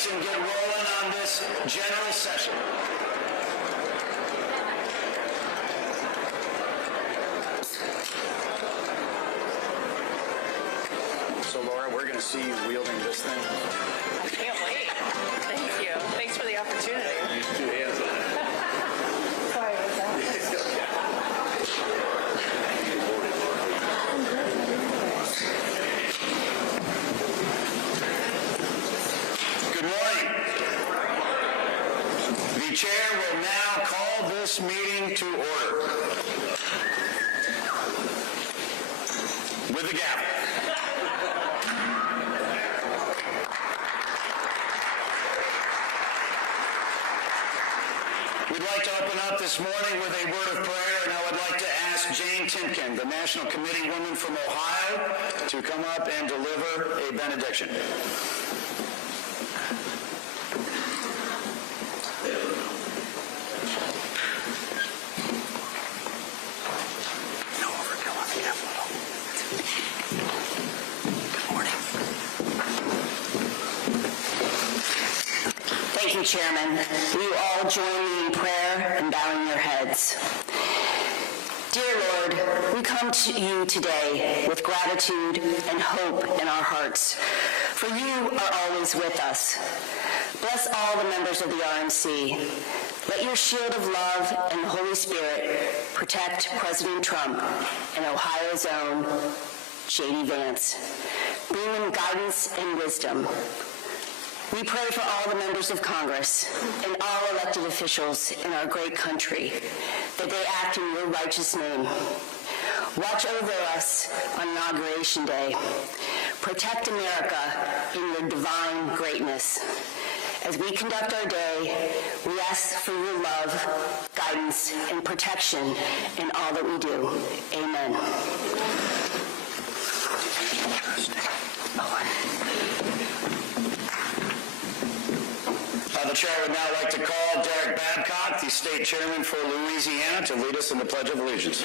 place and get rolling on this general session. So, Laura, we're going to see you wielding this thing. I can't wait. Thank you. Thanks for the opportunity. Use 2 hands on it. Sorry about that. Good morning. The chair will now call this meeting to order. With the gavel. We'd like to open up this morning with a word of prayer, and I would like to ask Jane Timken, the National Committee woman from Ohio, to come up and deliver a benediction. Thank you, Chairman. Will you all join me in prayer and bowing your heads? Dear Lord, we come to you today with gratitude and hope in our hearts, for you are always with us. Bless all the members of the RNC. Let your shield of love and the Holy Spirit protect President Trump and Ohio's own J.D. Vance. Bring them guidance and wisdom. We pray for all the members of Congress and all elected officials in our great country, that they act in your righteous name. Watch over us on Inauguration Day. Protect America in your divine greatness. As we conduct our day, we ask for your love, guidance, and protection in all that we do. Amen. The chair would now like to call Derek Babcock, the state chairman for Louisiana, to lead us in the Pledge of Allegiance.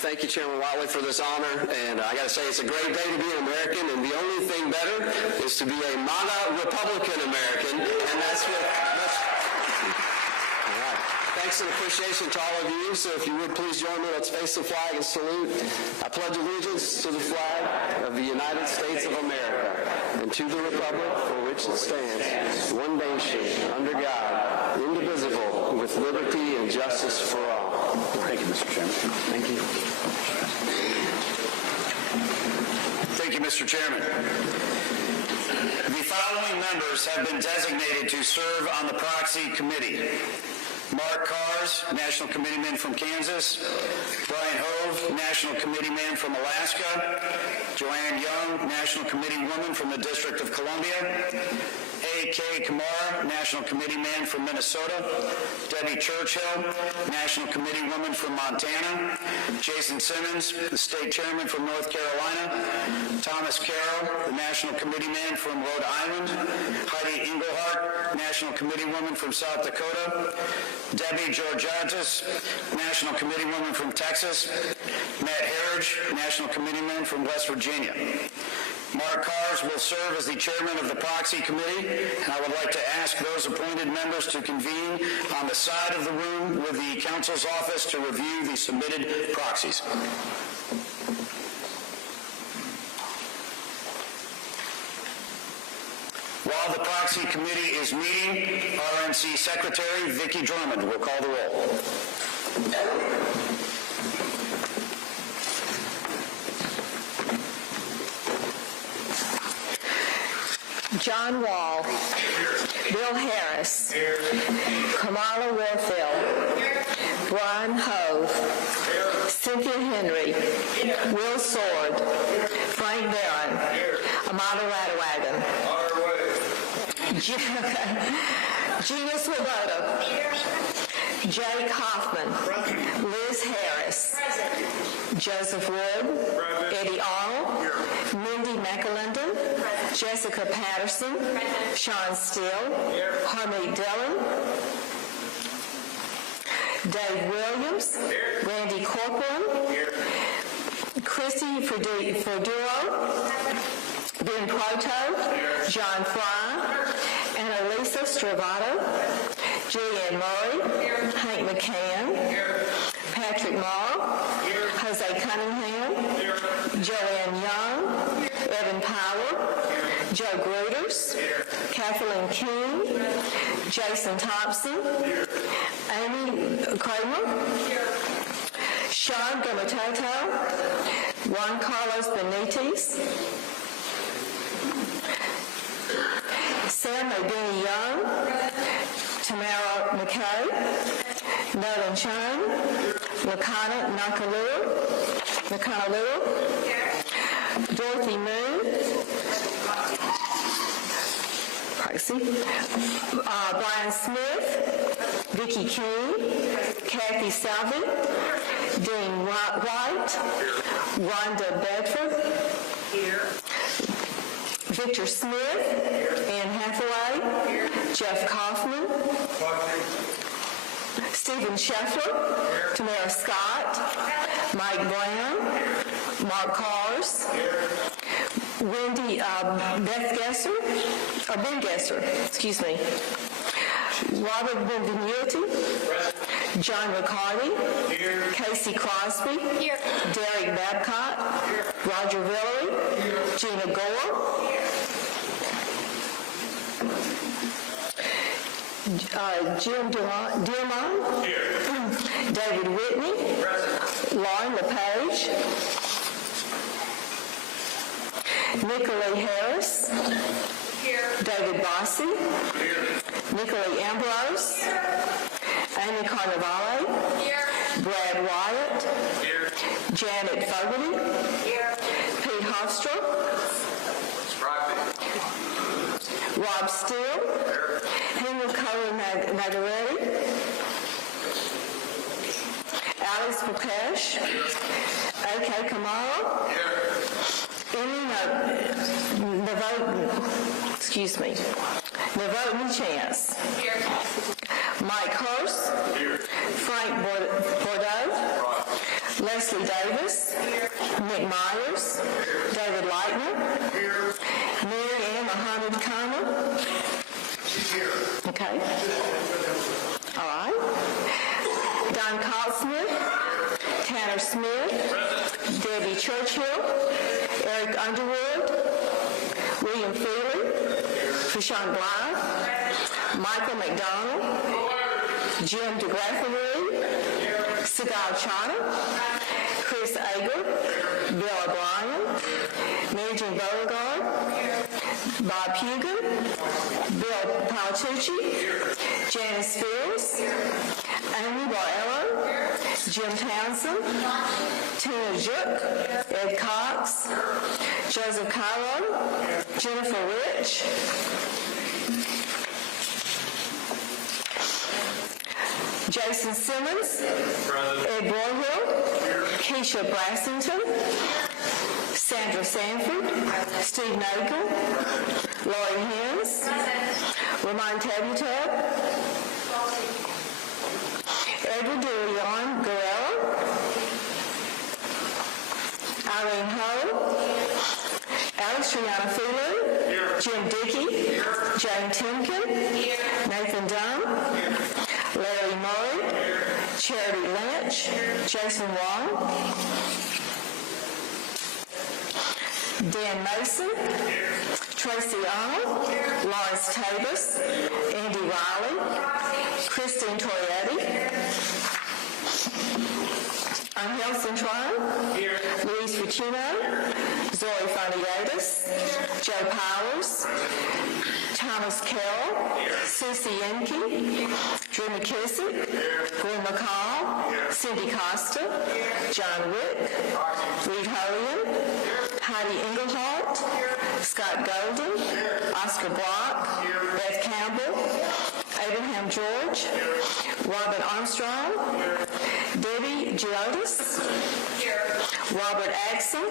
Thank you, Chairman Watley, for this honor. And I got to say, it's a great day to be an American. And the only thing better is to be a MAGA Republican American. And that's what... All right. Thanks and appreciation to all of you. So if you would please join me, let's face the flag and salute. I pledge allegiance to the flag of the United States of America and to the republic for which it stands, one nation, under God, indivisible, with liberty and justice for all. Thank you, Mr. Chairman. Thank you. Thank you, Mr. Chairman. The following members have been designated to serve on the proxy committee. Mark Kars, National Committeeman from Kansas. Brian Hove, National Committeeman from Alaska. Joanne Young, National Committeewoman from the District of Columbia. A.K. Kamara, National Committeeman from Minnesota. Debbie Churchill, National Committeewoman from Montana. Jason Simmons, the State Chairman from North Carolina. Thomas Carroll, the National Committeeman from Rhode Island. Heidi Engelhardt, National Committeewoman from South Dakota. Debbie Georgiadis, National Committeewoman from Texas. Matt Herridge, National Committeeman from West Virginia. Mark Kars will serve as the chairman of the proxy committee, and I would like to ask those appointed members to convene on the side of the room with the counsel's office to review the submitted proxies. While the proxy committee is meeting, RNC Secretary Vicki Drummond will call the roll. John Wall. Bill Harris. Kamala Warfield. Brian Hove. Cynthia Henry. Will Sword. Frank Barron. Amanda Radewagen. Gina Swoboda. Jake Hoffman. Liz Harris. Joseph Wood. Eddie Arnold. Mindy McAlinden. Jessica Patterson. Sean Steele. Harmeet Dillon. Dave Williams. Randy Corcoran. Christy Forduro, Ben Proto, John Fry, Annalisa Stravato, Julianne Murray, Hank McCann, Patrick Morrow, Jose Cunningham, Joanne Young, Evan Power, Joe Gruders, Kathleen King, Jason Thompson, Amy Kramer, Sean Gamatato, Juan Carlos Benitez, Sam O'Denny Young, Tamara McKay, Nolan Chang, Lakana Nakalua, Dorothy Moon, Brian Smith, Vicki King, Kathy Salvin, Dean White, Rhonda Bedford, Victor Smith, Ann Hathaway, Jeff Kaufman, Stephen Scheffler, Tamara Scott, Mike Brown, Mark Cars, Wendy Ben Gesser, Robert Benvenuti, John Riccardi, Casey Crosby, Derek Babcock, Roger Villery, Gina Gore, Jim Dillman, David Whitney, Lauren LePage, Nicolai Harris, David Bossy, Nicolai Ambrose, Amy Carnevale, Brad Wyatt, Janet Fogarty, Pete Hofstra, Rob Steele, Henry Cohen Nagaretti, Alex Papesh, A.K. Kamara, Novotny Chance, Mike Hurst, Frank Bordeaux, Leslie Davis, Nick Myers, David Lightner, Mary Ann Muhammad Kama. Okay. All right. Don Coltsmith, Tanner Smith, Debbie Churchill, Eric Underwood, William Feely, Krishan Blythe, Michael McDonald, Jim DeGraffenreid, Sigal Chana, Chris Ager, Bill O'Brien, Mary Jean Beauregard, Bob Hugan, Bill Paltucci, Janice Fields, Amy Barello, Jim Townsend, Tina Zook, Ed Cox, Joseph Cairo, Jennifer Rich, Jason Simmons, Ed Broyhill, Keisha Brassington, Sandra Sanford, Steve Nagel, Lori Hens, Ramon Tabutab, Edward DeLeon Guerrero, Irene Ho, Alex Triana Fulu, Jim Dickey, Jane Timken, Nathan Dunn, Larry Murray, Charity Lynch, Jason Wong, Dan Mason, Tracy Arnold, Lawrence Tavis, Andy Riley, Christine Toyetti, Angel Centron, Luis Ficino, Zoe Faniatis, Joe Powers, Thomas Carroll, Susie Yenke, Drew McKissick, Gwen McCall, Cindy Costa, John Wick, Reed Holian, Heidi Englehart, Scott Golden, Oscar Block, Beth Campbell, Abraham George, Robin Armstrong, Debbie Giotis, Robert Axon,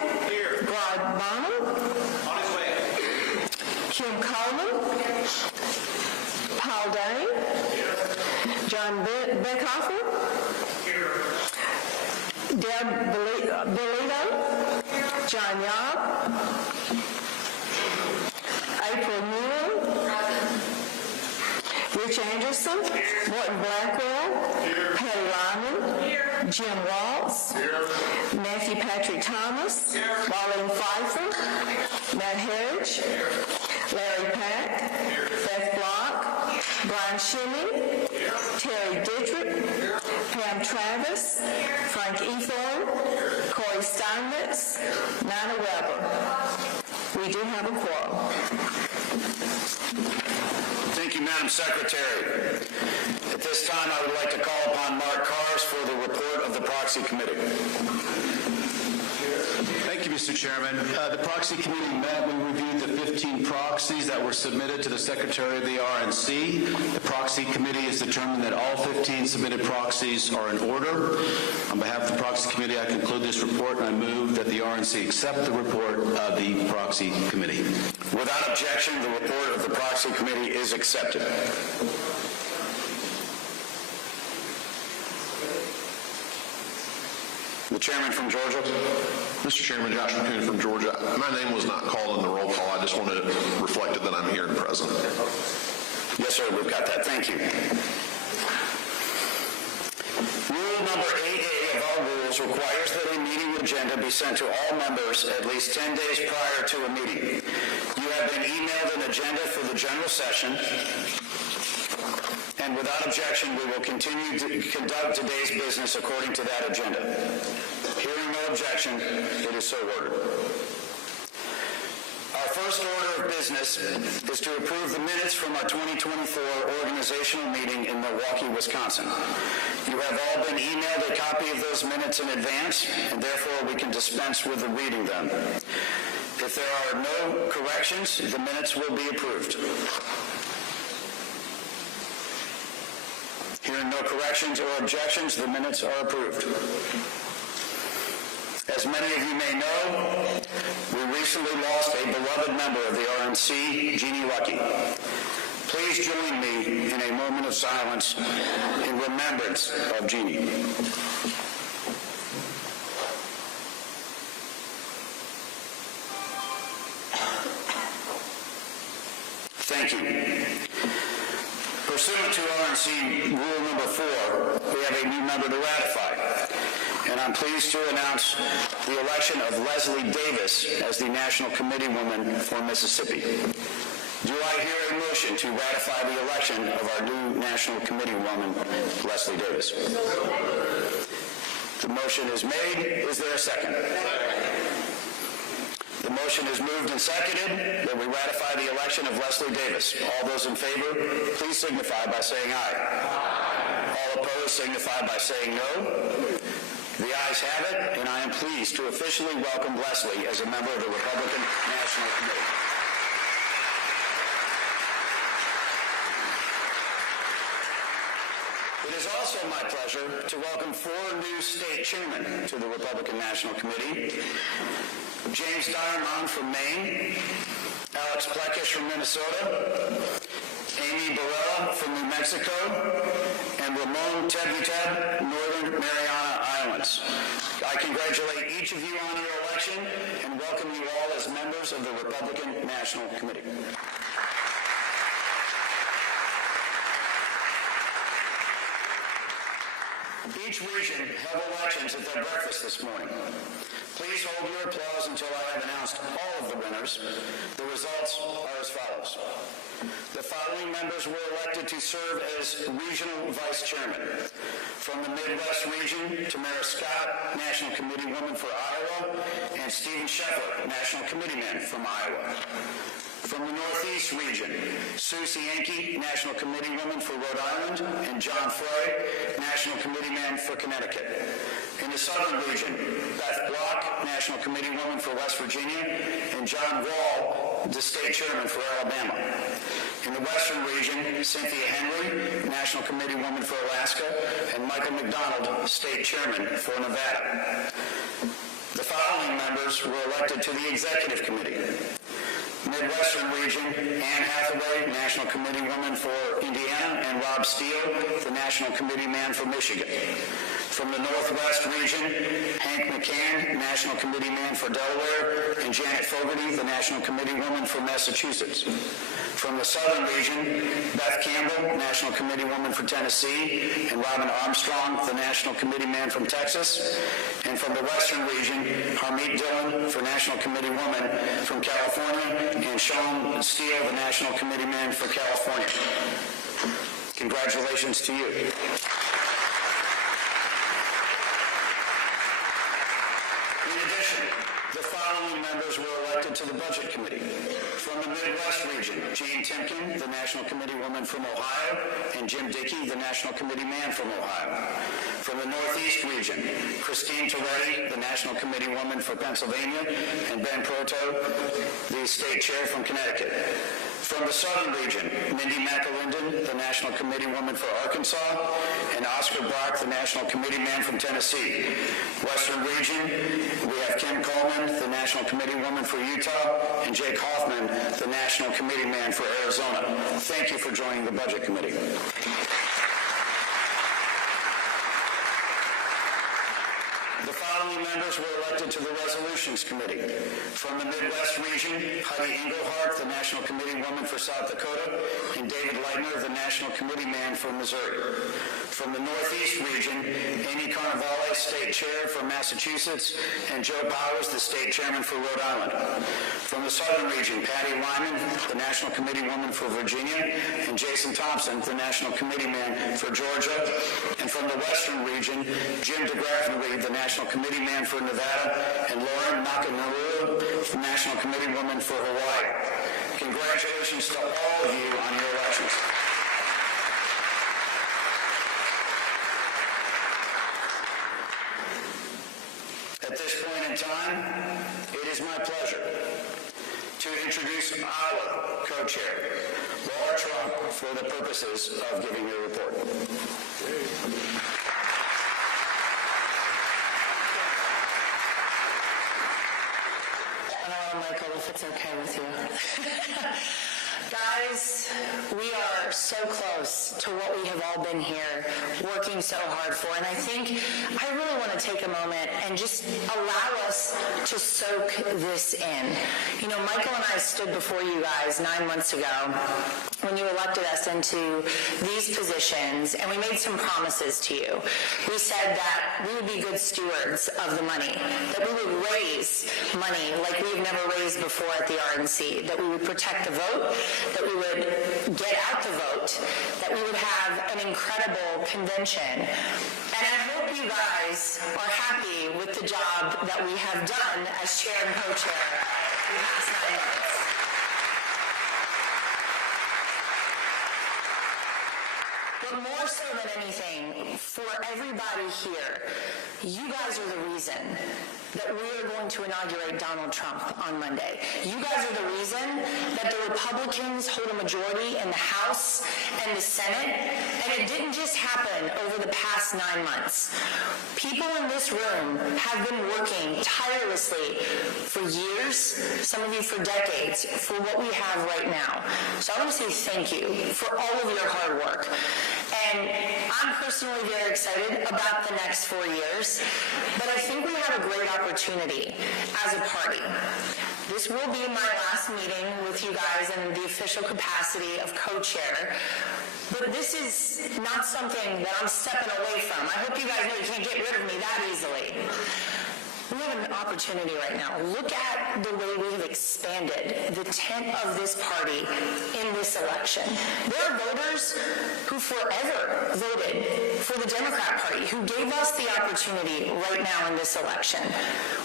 Brad Bonham, Kim Coleman, Paul Dane, John Beckhofer, Deb Belito, John Yob, April Newell, Rich Anderson, Morton Blackwell, Patty Lyman, Jim Waltz, Matthew Patrick Thomas, Marlene Pfeiffer, Matt Herridge, Larry Pack, Beth Block, Brian Shimmy, Terry Dietrich, Pam Travis, Frank Ethorn, Corey Steinmetz, Nina Weber. We do have a quorum. Thank you, Madam Secretary. At this time, I would like to call upon Mark Kars for the report of the Proxy Committee. Thank you, Mr. Chairman. The Proxy Committee met. We reviewed the 15 proxies that were submitted to the Secretary of the RNC. The Proxy Committee has determined that all 15 submitted proxies are in order. On behalf of the Proxy Committee, I conclude this report, and I move that the RNC accept the report of the Proxy Committee. Without objection, the report of the Proxy Committee is accepted. The chairman from Georgia. Mr. Chairman, Josh McCoon from Georgia. My name was not called in the roll call. I just wanted it reflected that I'm here and present. Yes, sir, we've got that. Thank you. Rule number 8A of our rules requires that a meeting agenda be sent to all members at least 10 days prior to a meeting. You have been emailed an agenda for the general session, and without objection, we will continue to conduct today's business according to that agenda. Hearing no objection, it is so ordered. Our first order of business is to approve the minutes from our 2024 organizational meeting in Milwaukee, Wisconsin. You have all been emailed a copy of those minutes in advance, and therefore we can dispense with the reading them. If there are no corrections, the minutes will be approved. Hearing no corrections or objections, the minutes are approved. As many of you may know, we recently lost a beloved member of the RNC, Jeannie Lucky. Please join me in a moment of silence in remembrance of Jeannie. Thank you. Pursuant to RNC Rule number 4, we have a new member to ratify, and I'm pleased to announce the election of Leslie Davis as the National Committee Woman for Mississippi. Do I hear a motion to ratify the election of our new National Committee Woman, Leslie Davis? The motion is made. Is there a second? The motion is moved and seconded that we ratify the election of Leslie Davis. All those in favor, please signify by saying aye. All opposed signify by saying no. The ayes have it, and I am pleased to officially welcome Leslie as a member of the Republican National Committee. It is also my pleasure to welcome 4 new state chairmen to the Republican National Committee. James Diamond from Maine, Alex Plekish from Minnesota, Amy Barella from New Mexico, and Ramon Tebuteb, Northern Mariana Islands. I congratulate each of you on your election and welcome you all as members of the Republican National Committee. Each region held elections at their breakfast this morning. Please hold your applause until I have announced all of the winners. The results are as follows. The following members were elected to serve as regional vice chairman. From the Midwest region, Tamara Scott, National Committee Woman for Iowa, and Stephen Shepard, National Committeeman from Iowa. From the Northeast region, Susie Yankee, National Committee Woman for Rhode Island, and John Floyd, National Committeeman for Connecticut. In the Southern region, Beth Block, National Committee Woman for West Virginia, and John Wall, the State Chairman for Alabama. In the Western region, Cynthia Henry, National Committee Woman for Alaska, and Michael McDonald, State Chairman for Nevada. The following members were elected to the Executive Committee. Midwestern region, Ann Hathaway, National Committee Woman for Indiana, and Rob Steele, the National Committee Man for Michigan. From the Northwest region, Hank McCann, National Committee Man for Delaware, and Janet Fogarty, the National Committee Woman for Massachusetts. From the Southern region, Beth Campbell, National Committee Woman for Tennessee, and Robin Armstrong, the National Committee Man from Texas. And from the Western region, Harmeet Dillon for National Committee Woman from California, and Sean Steele, the National Committee Man for California. Congratulations to you. In addition, the following members were elected to the Budget Committee. From the Midwest region, Jane Timken, the National Committee Woman from Ohio, and Jim Dickey, the National Committee Man from Ohio. From the Northeast region, Christine Toretti, the National Committee Woman for Pennsylvania, and Ben Proto, the State Chair from Connecticut. From the Southern region, Mindy McAlinden, the National Committee Woman for Arkansas, and Oscar Brock, the National Committee Man from Tennessee. Western region, we have Kim Coleman, the National Committee Woman for Utah, and Jake Hoffman, the National Committee Man for Arizona. Thank you for joining the Budget Committee. The following members were elected to the Resolutions Committee. From the Midwest region, Heidi Engelhardt, the National Committee Woman for South Dakota, and David Leitner, the National Committee Man for Missouri. From the Northeast region, Amy Carnevale, State Chair for Massachusetts, and Joe Powers, the State Chairman for Rhode Island. From the Southern region, Patty Lyman, the National Committee Woman for Virginia, and Jason Thompson, the National Committee Man for Georgia. And from the Western region, Jim DeGraffenreid, the National Committee Man for Nevada, and Lauren Nakamura, the National Committee Woman for Hawaii. Congratulations to all of you on your elections. At this point in time, it is my pleasure to introduce our co-chair, Lara Trump, for the purposes of giving your report. Michael, if it's okay with you. Guys, we are so close to what we have all been here working so hard for, and I think I really want to take a moment and just allow us to soak this in. You know, Michael and I stood before you guys 9 months ago when you elected us into these positions, and we made some promises to you. We said that we would be good stewards of the money, that we would raise money like we've never raised before at the RNC, that we would protect the vote, that we would get out the vote, that we would have an incredible convention. And I hope you guys are happy with the job that we have done as chair and co-chair in the past 9 months. But more so than anything, for everybody here, you guys are the reason that we are going to inaugurate Donald Trump on Monday. You guys are the reason that the Republicans hold a majority in the House and the Senate, and it didn't just happen over the past 9 months. People in this room have been working tirelessly for years, some of you for decades, for what we have right now. So I want to say thank you for all of your hard work. And I'm personally very excited about the next 4 years, but I think we have a great opportunity as a party. This will be my last meeting with you guys in the official capacity of co-chair, but this is not something that I'm stepping away from. I hope you guys know you can't get rid of me that easily. We have an opportunity right now. Look at the way we have expanded the tent of this party in this election. There are voters who forever voted for the Democrat Party, who gave us the opportunity right now in this election.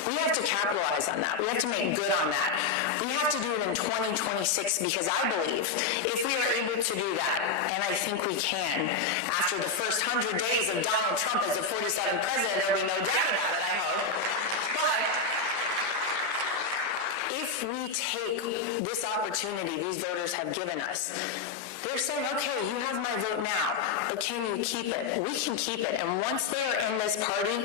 We have to capitalize on that. We have to make good on that. We have to do it in 2026 because I believe if we are able to do that, and I think we can, after the first 100 days of Donald Trump as the 47th president, there'll be no doubt about it, I hope. If we take this opportunity these voters have given us, they're saying, okay, you have my vote now, but can you keep it? We can keep it. And once they are in this party,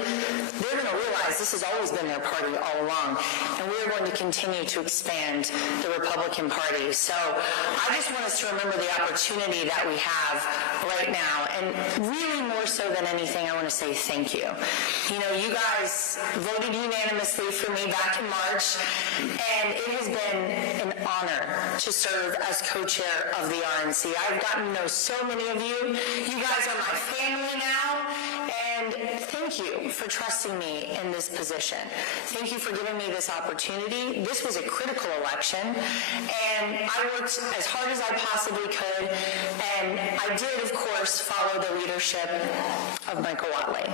they're going to realize this has always been their party all along. And we're going to continue to expand the Republican Party. So I just want us to remember the opportunity that we have right now. And really more so than anything, I want to say thank you. You know, you guys voted unanimously for me back in March, and it has been an honor to serve as co-chair of the RNC. I've gotten to know so many of you. You guys are my family now, and thank you for trusting me in this position. Thank you for giving me this opportunity. This was a critical election, and I worked as hard as I possibly could, and I did, of course, follow the leadership of Michael Watley.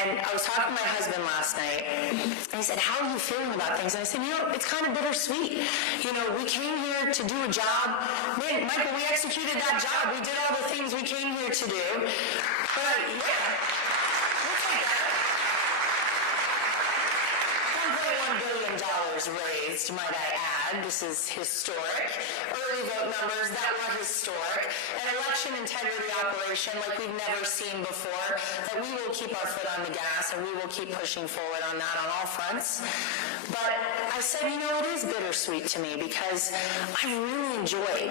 And I was talking to my husband last night, and he said, how are you feeling about things? And I said, you know, it's kind of bittersweet. You know, we came here to do a job. Man, Michael, we executed that job. We did all the things we came here to do. But, yeah, we'll take that. $1.1 billion raised, might I add. This is historic. Early vote numbers that were historic. An election integrity operation like we've never seen before, that we will keep our foot on the gas and we will keep pushing forward on that on all fronts. But I said, you know, it is bittersweet to me because I really enjoyed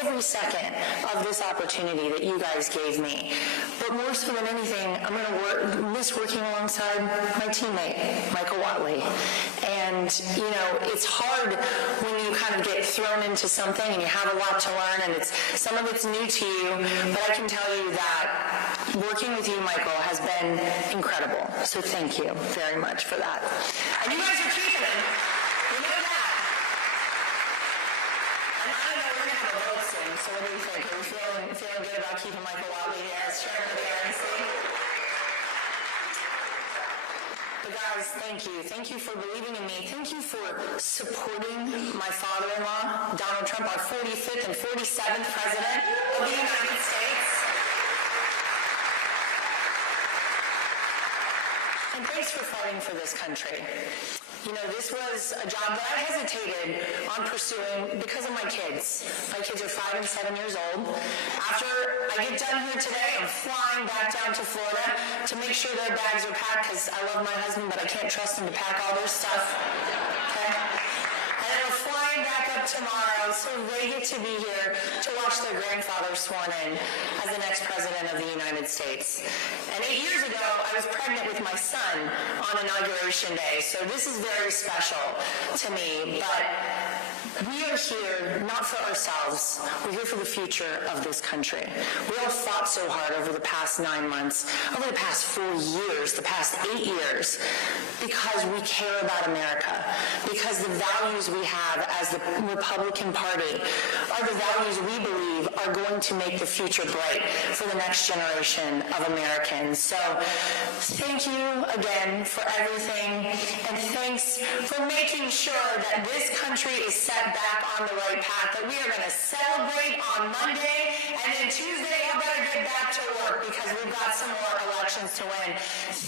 every second of this opportunity that you guys gave me. But more so than anything, I'm going to miss working alongside my teammate, Michael Watley. And, you know, it's hard when you kind of get thrown into something and you have a lot to learn and some of it's new to you, but I can tell you that working with you, Michael, has been incredible. So thank you very much for that. And you guys are keeping it. You know that. And I know we're going to have a vote soon, so what do you think? Are we feeling good about keeping Michael Watley here as chairman of the RNC? But guys, thank you. Thank you for believing in me. Thank you for supporting my father-in-law, Donald Trump, our 45th and 47th president of the United States. And thanks for fighting for this country. You know, this was a job that I hesitated on pursuing because of my kids. My kids are 5 and 7 years old. After I get done here today, I'm flying back down to Florida to make sure their bags are packed because I love my husband, but I can't trust him to pack all their stuff. Okay? And then we're flying back up tomorrow so they get to be here to watch their grandfather sworn in as the next president of the United States. And 8 years ago, I was pregnant with my son on Inauguration Day, so this is very special to me. But we are here not for ourselves. We're here for the future of this country. We all fought so hard over the past 9 months, over the past 4 years, the past 8 years, because we care about America, because the values we have as the Republican Party are the values we believe are going to make the future bright for the next generation of Americans. So thank you again for everything, and thanks for making sure that this country is set back on the right path, that we are going to celebrate on Monday, and then Tuesday I better get back to work because we've got some more elections to win.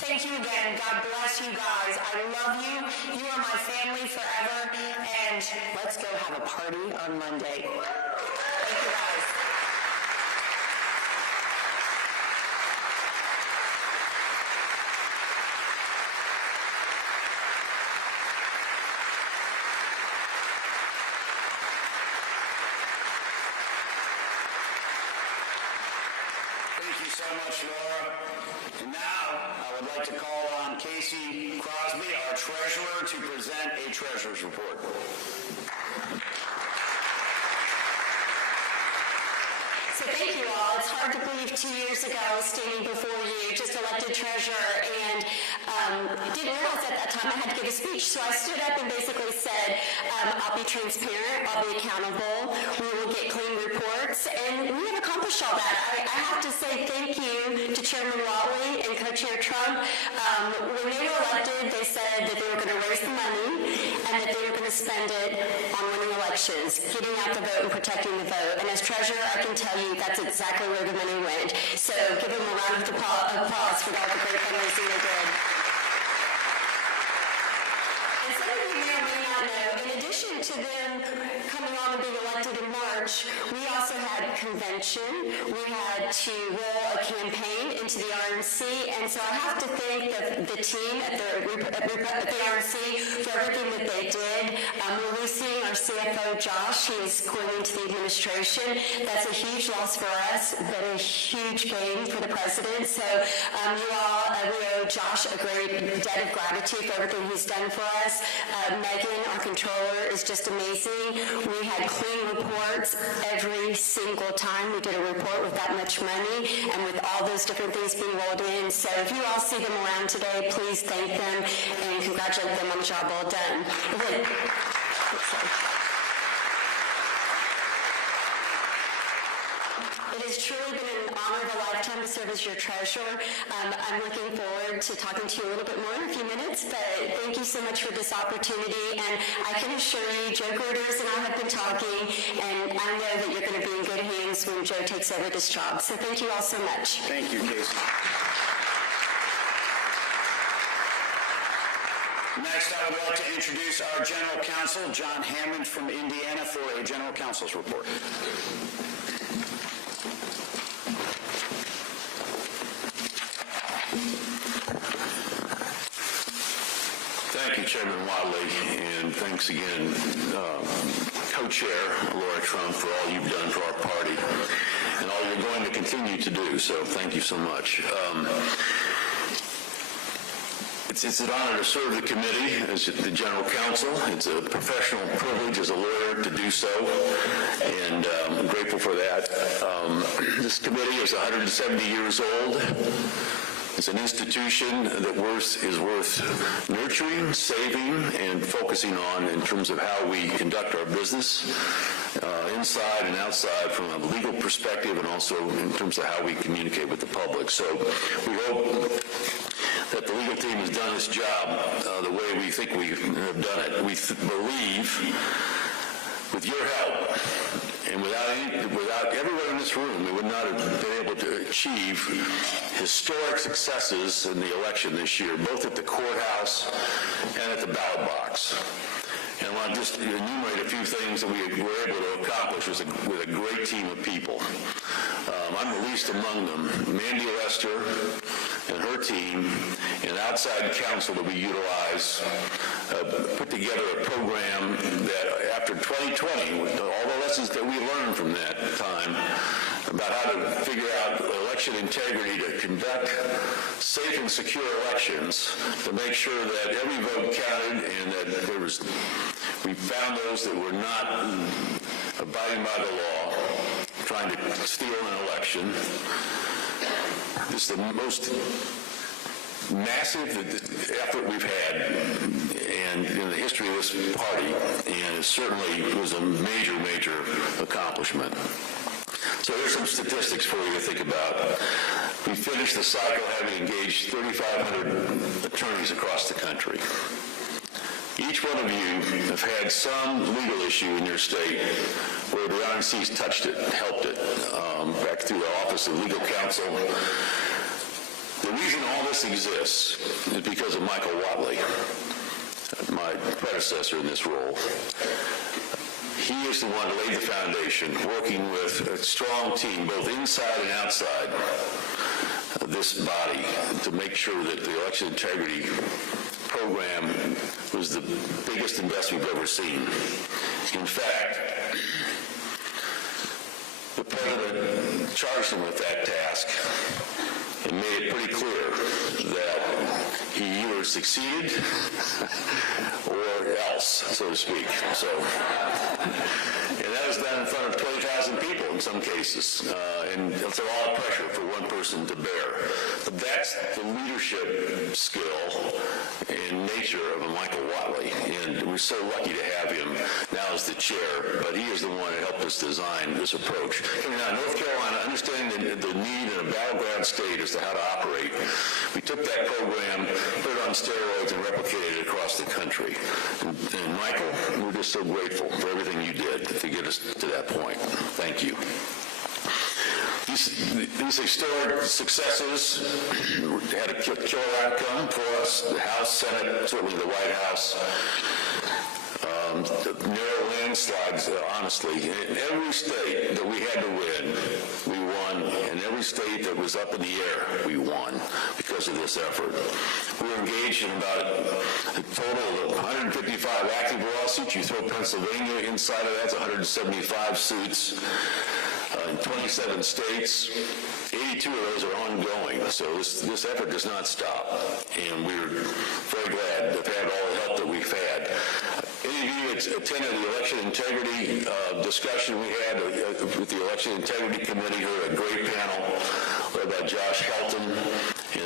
Thank you again. God bless you guys. I love you. You are my family forever, and let's go have a party on Monday. Thank you guys. Thank you so much, Laura. And now I would like to call on Casey Crosby, our treasurer, to present a treasurer's report. So thank you all. It's hard to believe 2 years ago standing before you, just elected treasurer, and didn't realize at that time I had to give a speech. So I stood up and basically said, I'll be transparent, I'll be accountable, we will get clean reports, and we have accomplished all that. I have to say thank you to Chairman Watley and Co-Chair Trump. When they were elected, they said that they were going to raise the money and that they were going to spend it on winning elections, getting out the vote and protecting the vote. And as treasurer, I can tell you that's exactly where the money went. So give them a round of applause for all the great fundraising they did. And some of you may or may not know, in addition addition to them coming on and being elected in March, we also had convention. We had to roll a campaign into the RNC, and so I have to thank the team at the RNC for everything that they did. We're losing our CFO, Josh. He is going into the administration. That's a huge loss for us, but a huge gain for the president. So you all, we owe Josh a great debt of gratitude for everything he's done for us. Megan, our controller, is just amazing. We had clean reports every single time we did a report with that much money and with all those different things being rolled in. So if you all see them around today, please thank them and congratulate them on the job well done. It has truly been an honor of a lifetime to serve as your treasurer. I'm looking forward to talking to you a little bit more in a few minutes, but thank you so much for this opportunity. And I can assure you, Joe Gruders and I have been talking, and I know that you're going to be in good hands when Joe takes over this job. So thank you all so much. Thank you, Casey. Next, I would like to introduce our General Counsel, John Hammond from Indiana, for a General Counsel's report. Thank you, Chairman Wadley, and thanks again, Co-Chair Lara Trump, for all you've done for our party and all you're going to continue to do, so thank you so much. It's an honor to serve the committee as the General Counsel. It's a professional privilege as a lawyer to do so, and I'm grateful for that. This committee is 170 years old. It's an institution that is worth nurturing, saving, and focusing on in terms of how we conduct our business inside and outside from a legal perspective, and also in terms of how we communicate with the public. So we hope that the legal team has done its job the way we think we have done it. We believe, with your help, and without everyone in this room, we would not have been able to achieve historic successes in the election this year, both at the courthouse and at the ballot box. And I want to just enumerate a few things that we were able to accomplish with a great team of people. I'm the least among them. Mandy Lester and her team and outside counsel that we utilize put together a program that after 2020, with all the lessons that we learned from that time about how to figure out election integrity, to conduct safe and secure elections, to make sure that every vote counted and that we found those that were not abiding by the law, trying to steal an election. This is the most massive effort we've had and in the history of this party, and it certainly was a major, major accomplishment. So here's some statistics for you to think about. We finished the cycle having engaged 3,500 attorneys across the country. Each one of you have had some legal issue in your state where the RNC's touched it, helped it, back through the Office of Legal Counsel. The reason all this exists is because of Michael Wadley, my predecessor in this role. He is the one who laid the foundation, working with a strong team, both inside and outside this body, to make sure that the election integrity program was the biggest and best we've ever seen. In fact, the president charged him with that task and made it pretty clear that he either succeeded or else, so to speak. So, and that was done in front of 20,000 people in some cases, and it's a lot of pressure for one person to bear. But that's the leadership skill and nature of Michael Wadley, and we're so lucky to have him now as the chair, but he is the one who helped us design this approach. Coming out of North Carolina, understanding the need in a battleground state as to how to operate, we took that program, put it on steroids, and replicated it across the country. And Michael, we're just so grateful for everything you did to get us to that point. Thank you. These historic successes had a killer outcome for us. The House, Senate, certainly the White House. narrow landslides, honestly. In every state that we had to win, we won. In every state that was up in the air, we won because of this effort. We were engaged in about a total of 155 active lawsuits. You throw Pennsylvania inside of that, it's 175 suits. In 27 states, 82 of those are ongoing, so this effort does not stop, and we're very glad to have had all the help that we've had. Any of you that attended the election integrity discussion we had with the Election Integrity Committee, heard a great panel led by Josh Helton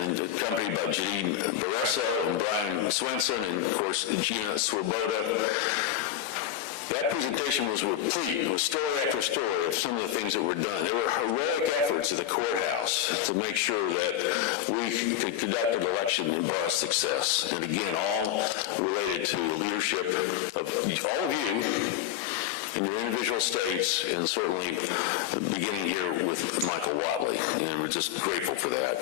and accompanied by Janine Barresso and Brian Swenson and, of course, Gina Swoboda. That presentation was replete with story after story of some of the things that were done. There were heroic efforts at the courthouse to make sure that we could conduct an election and brought success. And again, all related to the leadership of all of you in your individual states, and certainly beginning here with Michael Wadley. And we're just grateful for that.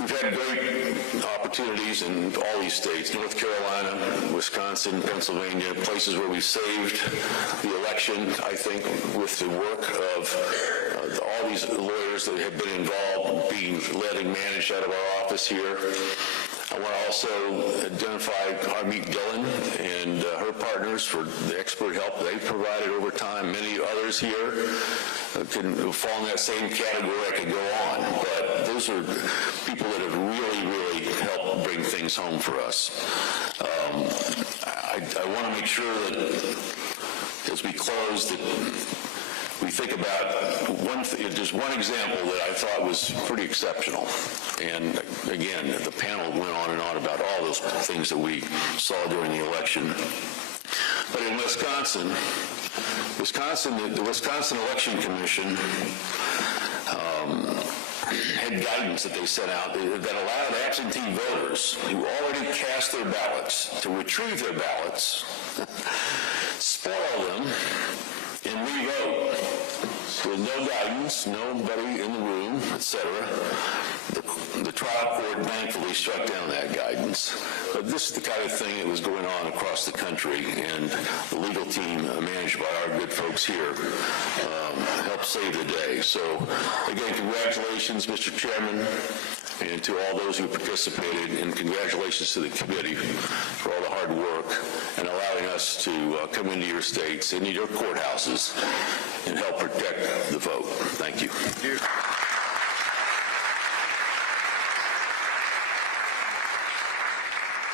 We've had great opportunities in all these states, North Carolina, Wisconsin, Pennsylvania, places where we saved the election, I think, with the work of all these lawyers that have been involved, being led and managed out of our office here. I want to also identify Harmeet Dillon and her partners for the expert help they've provided over time. Many others here can fall in that same category. I could go on, but those are people that have really, really helped bring things home for us. I want to make sure that as we close that we think about just one example that I thought was pretty exceptional. And again, the panel went on and on about all those things that we saw during the election. But in Wisconsin, the Wisconsin Election Commission had guidance that they sent out that allowed absentee voters who already cast their ballots to retrieve their ballots, spoil them, and re-vote. With no guidance, nobody in the room, etc. The trial court thankfully struck down that guidance. But this is the kind of thing that was going on across the country, and the legal team managed by our good folks here helped save the day. So, again, congratulations, Mr. Chairman, and to all those who participated, and congratulations to the committee for all the hard work and allowing us to come into your states and your courthouses and help protect the vote. Thank you. Thank you.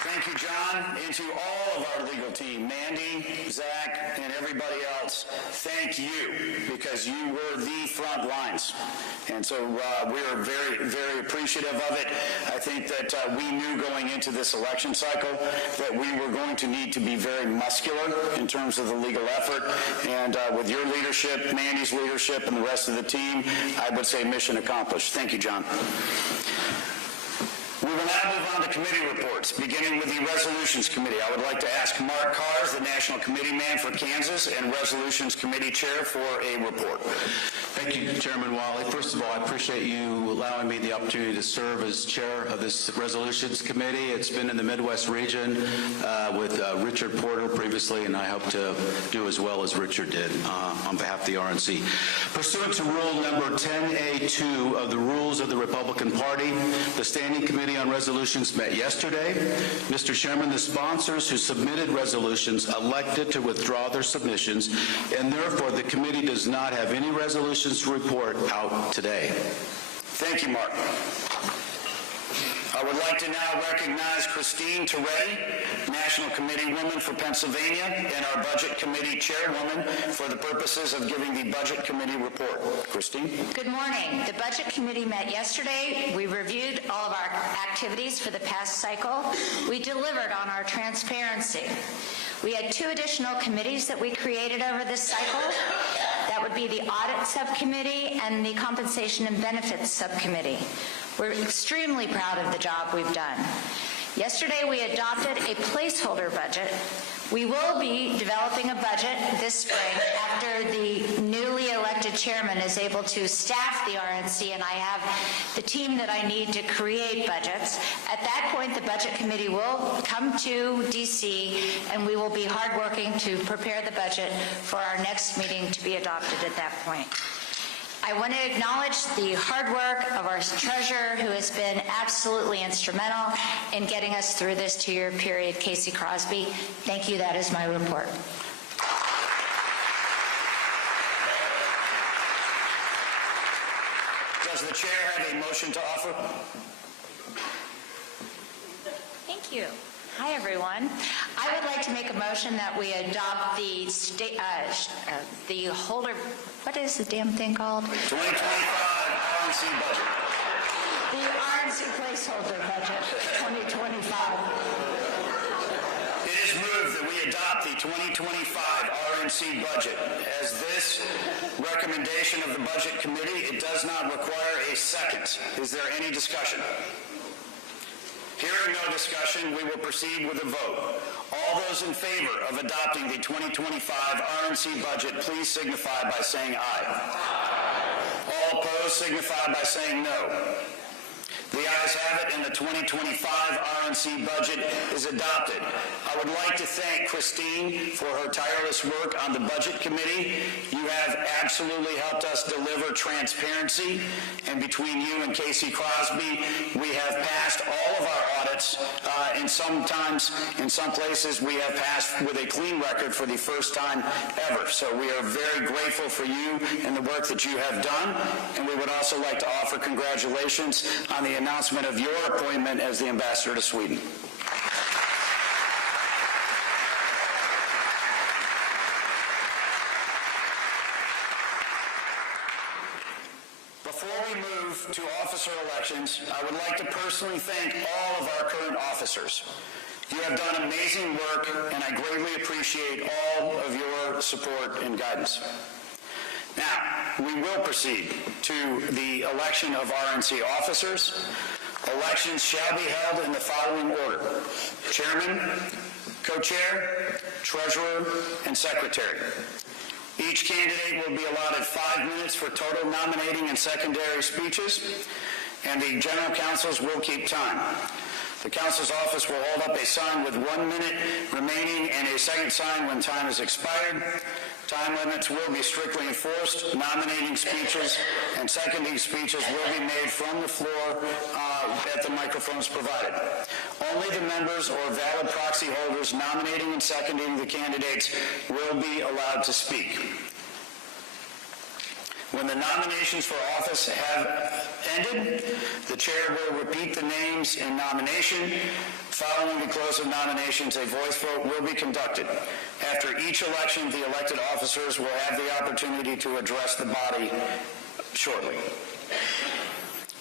Thank you, John, and to all of our legal team, Mandy, Zach, and everybody else, thank you, because you were the front lines. And so we are very, very appreciative of it. I think that we knew going into this election cycle that we were going to need to be very muscular in terms of the legal effort. And with your leadership, Mandy's leadership, and the rest of the team, I would say mission accomplished. Thank you, John. We will now move on to committee reports, beginning with the Resolutions Committee. I would like to ask Mark Kars, the National Committee Man for Kansas and Resolutions Committee Chair, for a report. Thank you, Chairman Wiley. First of all, I appreciate you allowing me the opportunity to serve as chair of this Resolutions Committee. It's been in the Midwest region with Richard Porter previously, and I hope to do as well as Richard did on behalf of the RNC. Pursuant to Rule number 10A2 of the Rules of the Republican Party, the Standing Committee on Resolutions met yesterday. Mr. Chairman, the sponsors who submitted resolutions elected to withdraw their submissions, and therefore the committee does not have any resolutions to report out today. Thank you, Mark. I would like to now recognize Christine Toretti, National Committee Woman for Pennsylvania, and our Budget Committee Chairwoman for the purposes of giving the Budget Committee report. Christine? Good morning. The Budget Committee met yesterday. We reviewed all of our activities for the past cycle. We delivered on our transparency. We had 2 additional committees that we created over this cycle. That would be the Audit Subcommittee and the Compensation and Benefits Subcommittee. We're extremely proud of the job we've done. Yesterday, we adopted a placeholder budget We will be developing a budget this spring after the newly elected chairman is able to staff the RNC and I have the team that I need to create budgets. At that point, the Budget Committee will come to D.C. and we will be hardworking to prepare the budget for our next meeting to be adopted at that point. I want to acknowledge the hard work of our treasurer, who has been absolutely instrumental in getting us through this 2-year period, Casey Crosby. Thank you. That is my report. Does the chair have a motion to offer? Thank you. Hi, everyone. I would like to make a motion that we adopt the holder, what is the damn thing called? 2025 RNC budget. The RNC placeholder budget, 2025. It is moved that we adopt the 2025 RNC budget. As this recommendation of the Budget Committee, it does not require a second. Is there any discussion? Hearing no discussion, we will proceed with a vote. All those in favor of adopting the 2025 RNC budget, please signify by saying aye. All opposed signify by saying no. The ayes have it, and the 2025 RNC budget is adopted. I would like to thank Christine for her tireless work on the Budget Committee. You have absolutely helped us deliver transparency, and between you and Casey Crosby, we have passed all of our audits, and sometimes, in some places, we have passed with a clean record for the first time ever. So we are very grateful for you and the work that you have done, and we would also like to offer congratulations on the announcement of your appointment as the ambassador to Sweden. Before we move to officer elections, I would like to personally thank all of our current officers. You have done amazing work, and I greatly appreciate all of your support and guidance. Now, we will proceed to the election of RNC officers. Elections shall be held in the following order: Chairman, Co-Chair, Treasurer, and Secretary. Each candidate will be allotted 5 minutes for total nominating and secondary speeches, and the General Counsels will keep time. The Counsel's office will hold up a sign with 1 minute remaining and a second sign when time has expired. Time limits will be strictly enforced. Nominating speeches and seconding speeches will be made from the floor at the microphones provided. Only the members or valid proxy holders nominating and seconding the candidates will be allowed to speak. When the nominations for office have ended, the chair will repeat the names in nomination. Following the close of nominations, a voice vote will be conducted. After each election, the elected officers will have the opportunity to address the body shortly.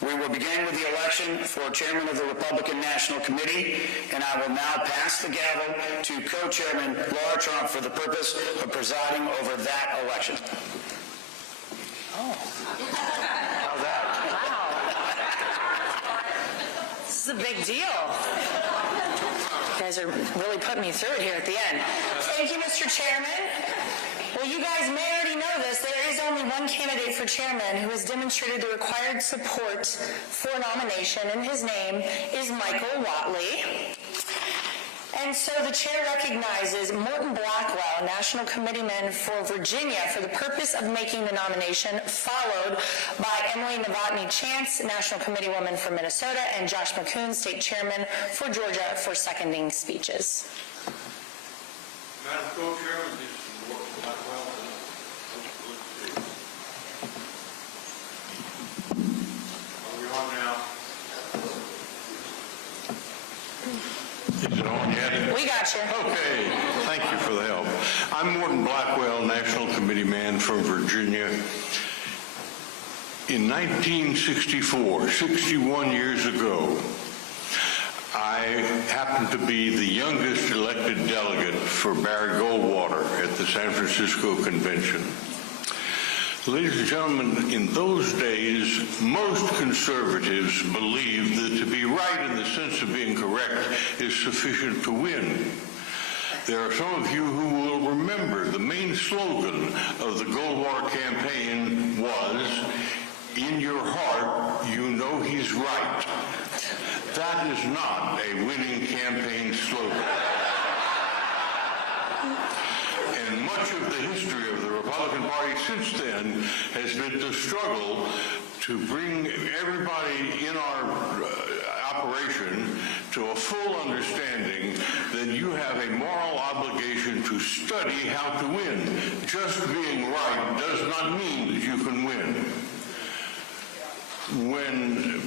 We will begin with the election for chairman of the Republican National Committee, and I will now pass the gavel to co-chairman Lara Trump for the purpose of presiding over that election. How's that? Wow. This is a big deal. You guys are really putting me through it here at the end. Thank you, Mr. Chairman. Well, you guys may already know this. There is only one candidate for chairman who has demonstrated the required support for nomination, and his name is Michael Whatley. And so the chair recognizes Morton Blackwell, National Committeeman for Virginia, for the purpose of making the nomination, followed by Emily Novotny Chance, National Committeewoman for Minnesota, and Josh McCoon, State Chairman for Georgia, for seconding speeches. Madam Co-Chairman, this is Morton Blackwell. Are we on now? Is it on yet? We got you. Okay, thank you for the help. I'm Morton Blackwell, National Committee Man from Virginia. In 1964, 61 years ago, I happened to be the youngest elected delegate for Barry Goldwater at the San Francisco Convention. Ladies and gentlemen, in those days, most conservatives believed that to be right in the sense of being correct is sufficient to win. There are some of you who will remember the main slogan of the Goldwater campaign was, "In your heart, you know he's right." That is not a winning campaign slogan. And much of the history of the Republican Party since then has been to struggle to bring everybody in our operation to a full understanding that you have a moral obligation to study how to win. Just being right does not mean that you can win. When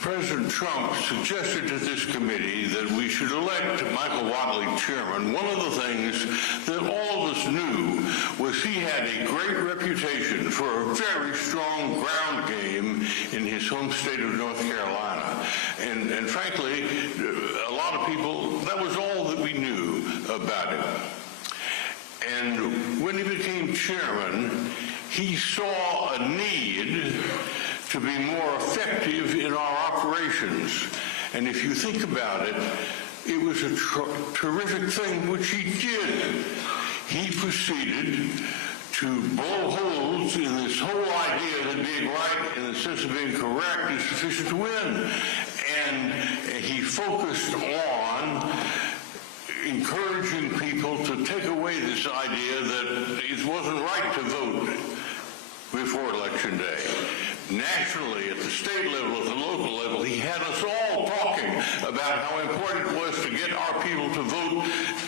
President Trump suggested to this committee that we should elect Michael Whatley chairman, one of the things that all of us knew was he had a great reputation for a very strong ground game in his home state of North Carolina. And frankly, a lot of people, that was all that we knew about him. And when he became chairman, he saw a need to be more effective in our operations. And if you think about it, it was a terrific thing which he did. He proceeded to blow holes in this whole idea that being right in the sense of being correct is sufficient to win. And he focused on encouraging people to take away this idea that it wasn't right to vote before Election Day. Nationally, at the state level, at the local level, he had us all talking about how important it was to get our people to vote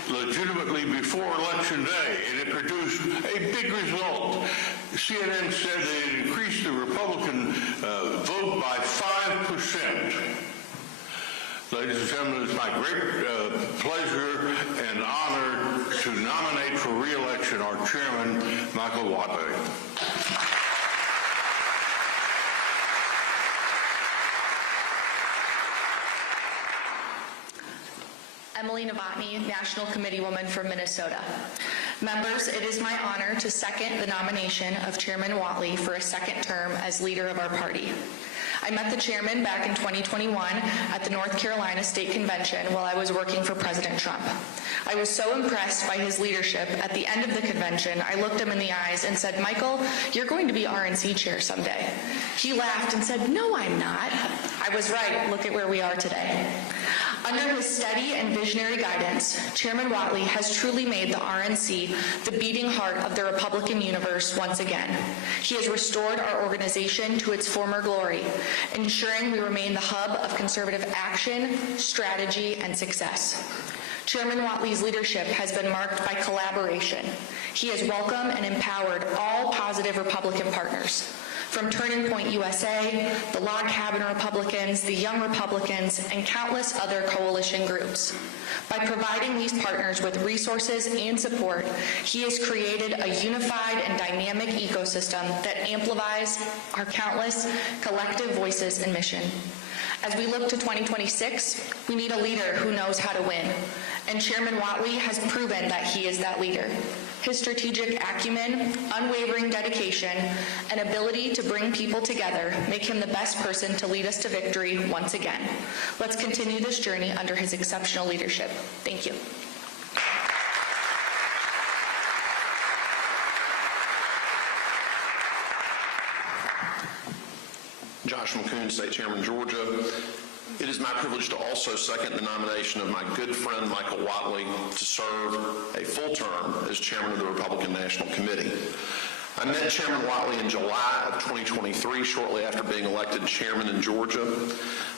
legitimately before Election Day, and it produced a big result. CNN said that it increased the Republican vote by 5%. Ladies and gentlemen, it's my great pleasure and honor to nominate for re-election our chairman, Michael Whatley. Emily Novotny, National Committee Woman from Minnesota. Members, it is my honor to second the nomination of Chairman Whatley for a second term as leader of our party. I met the chairman back in 2021 at the North Carolina State Convention while I was working for President Trump. I was so impressed by his leadership, at the end of the convention, I looked him in the eyes and said, "Michael, you're going to be RNC chair someday." He laughed and said, "No, I'm not." I was right. Look at where we are today. Under his steady and visionary guidance, Chairman Whatley has truly made the RNC the beating heart of the Republican universe once again. He has restored our organization to its former glory, ensuring we remain the hub of conservative action, strategy, and success. Chairman Whatley's leadership has been marked by collaboration. He has welcomed and empowered all positive Republican partners, from Turning Point USA, the Log Cabin Republicans, the Young Republicans, and countless other coalition groups. By providing these partners with resources and support, he has created a unified and dynamic ecosystem that amplifies our countless collective voices and mission. As we look to 2026, we need a leader who knows how to win, and Chairman Whatley has proven that he is that leader. His strategic acumen, unwavering dedication, and ability to bring people together make him the best person to lead us to victory once again. Let's continue this journey under his exceptional leadership. Thank you. Josh McCoon, State Chairman, Georgia. It is my privilege to also second the nomination of my good friend Michael Whatley to serve a full term as Chairman of the Republican National Committee. I met Chairman Whatley in July of 2023, shortly after being elected chairman in Georgia.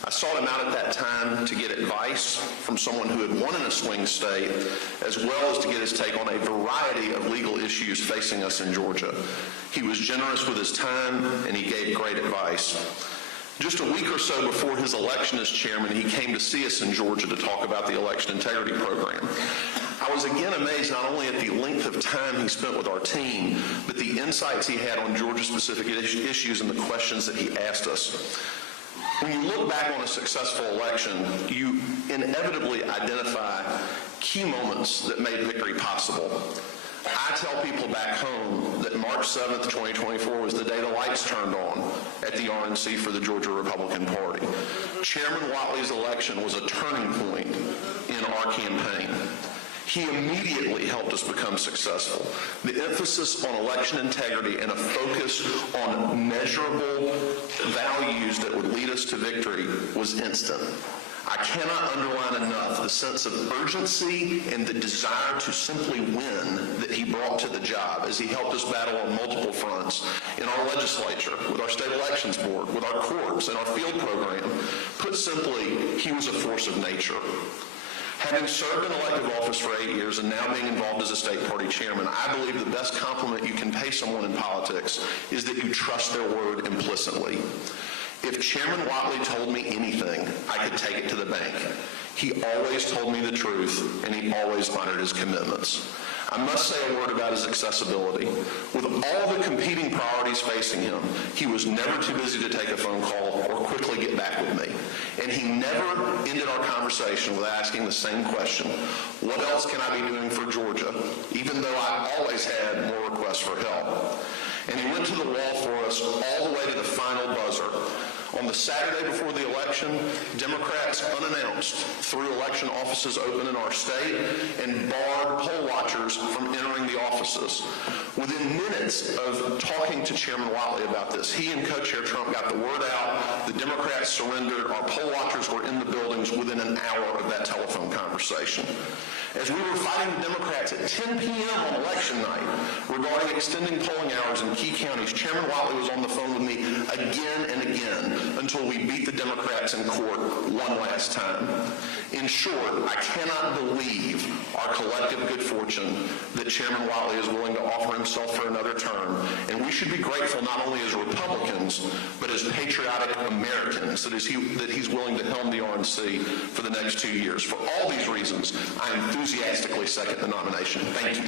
I sought him out at that time to get advice from someone who had won in a swing state, as well as to get his take on a variety of legal issues facing us in Georgia. He was generous with his time, and he gave great advice. Just a week or so before his election as chairman, he came to see us in Georgia to talk about the election integrity program. I was again amazed not only at the length of time he spent with our team, but the insights he had on Georgia-specific issues and the questions that he asked us. When you look back on a successful election, you inevitably identify key moments that made victory possible. I tell people back home that March 7th, 2024 was the day the lights turned on at the RNC for the Georgia Republican Party. Chairman Whatley's election was a turning point in our campaign. He immediately helped us become successful. The emphasis on election integrity and a focus on measurable values that would lead us to victory was instant. I cannot underline enough the sense of urgency and the desire to simply win that he brought to the job as he helped us battle on multiple fronts in our legislature, with our state elections board, with our courts, and our field program. Put simply, he was a force of nature. Having served in elective office for 8 years and now being involved as a state party chairman, I believe the best compliment you can pay someone in politics is that you trust their word implicitly. If Chairman Whatley told me anything, I could take it to the bank. He always told me the truth, and he always honored his commitments. I must say a word about his accessibility. With all the competing priorities facing him, he was never too busy to take a phone call or quickly get back with me. And he never ended our conversation with asking the same question: what else can I be doing for Georgia, even though I always had more requests for help? And he went to the wall for us all the way to the final buzzer. On the Saturday before the election, Democrats unannounced threw election offices open in our state and barred poll watchers from entering the offices. Within minutes of talking to Chairman Whatley about this, he and Co-Chair Trump got the word out. The Democrats surrendered. Our poll watchers were in the buildings within an hour of that telephone conversation. As we were fighting the Democrats at 10 p.m. on election night regarding extending polling hours in key counties, Chairman Whatley was on the phone with me again and again until we beat the Democrats in court one last time. In short, I cannot believe our collective good fortune that Chairman Whatley is willing to offer himself for another term, and we should be grateful not only as Republicans, but as patriotic Americans that he's willing to helm the RNC for the next 2 years. For all these reasons, I enthusiastically second the nomination. Thank you.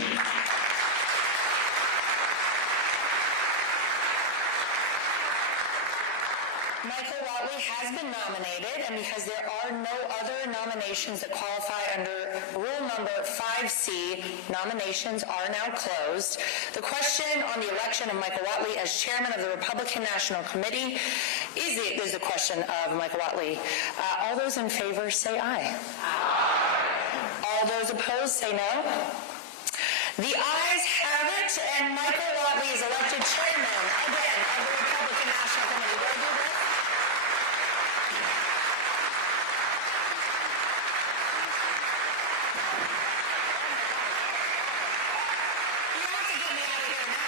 Michael Whatley has been nominated, and because there are no other nominations that qualify under rule number 5C, nominations are now closed. The question on the election of Michael Whatley as chairman of the Republican National Committee is the question of Michael Whatley. All those in favor say aye. All those opposed say no. The ayes have it, and Michael Whatley is elected chairman again of the Republican National Committee. Will I do this? You have to get me out of here now.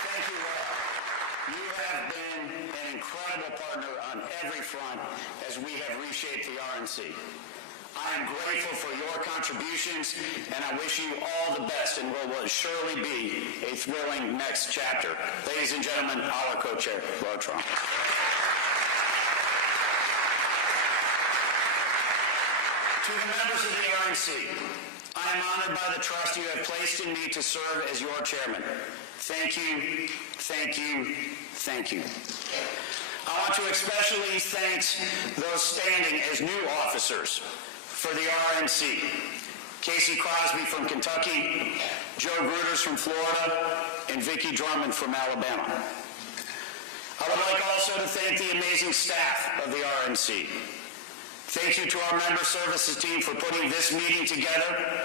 Thank you, Lara. You have been an incredible partner on every front as we have reshaped the RNC. I am grateful for your contributions, and I wish you all the best in what will surely be a thrilling next chapter. Ladies and gentlemen, our co-chair, Lara Trump. To the members of the RNC, I am honored by the trust you have placed in me to serve as your chairman. Thank you, thank you, thank you. I want to especially thank those standing as new officers for the RNC. Casey Crosby from Kentucky, Joe Gruters from Florida, and Vicki Drummond from Alabama. I would like also to thank the amazing staff of the RNC. Thank you to our member services team for putting this meeting together,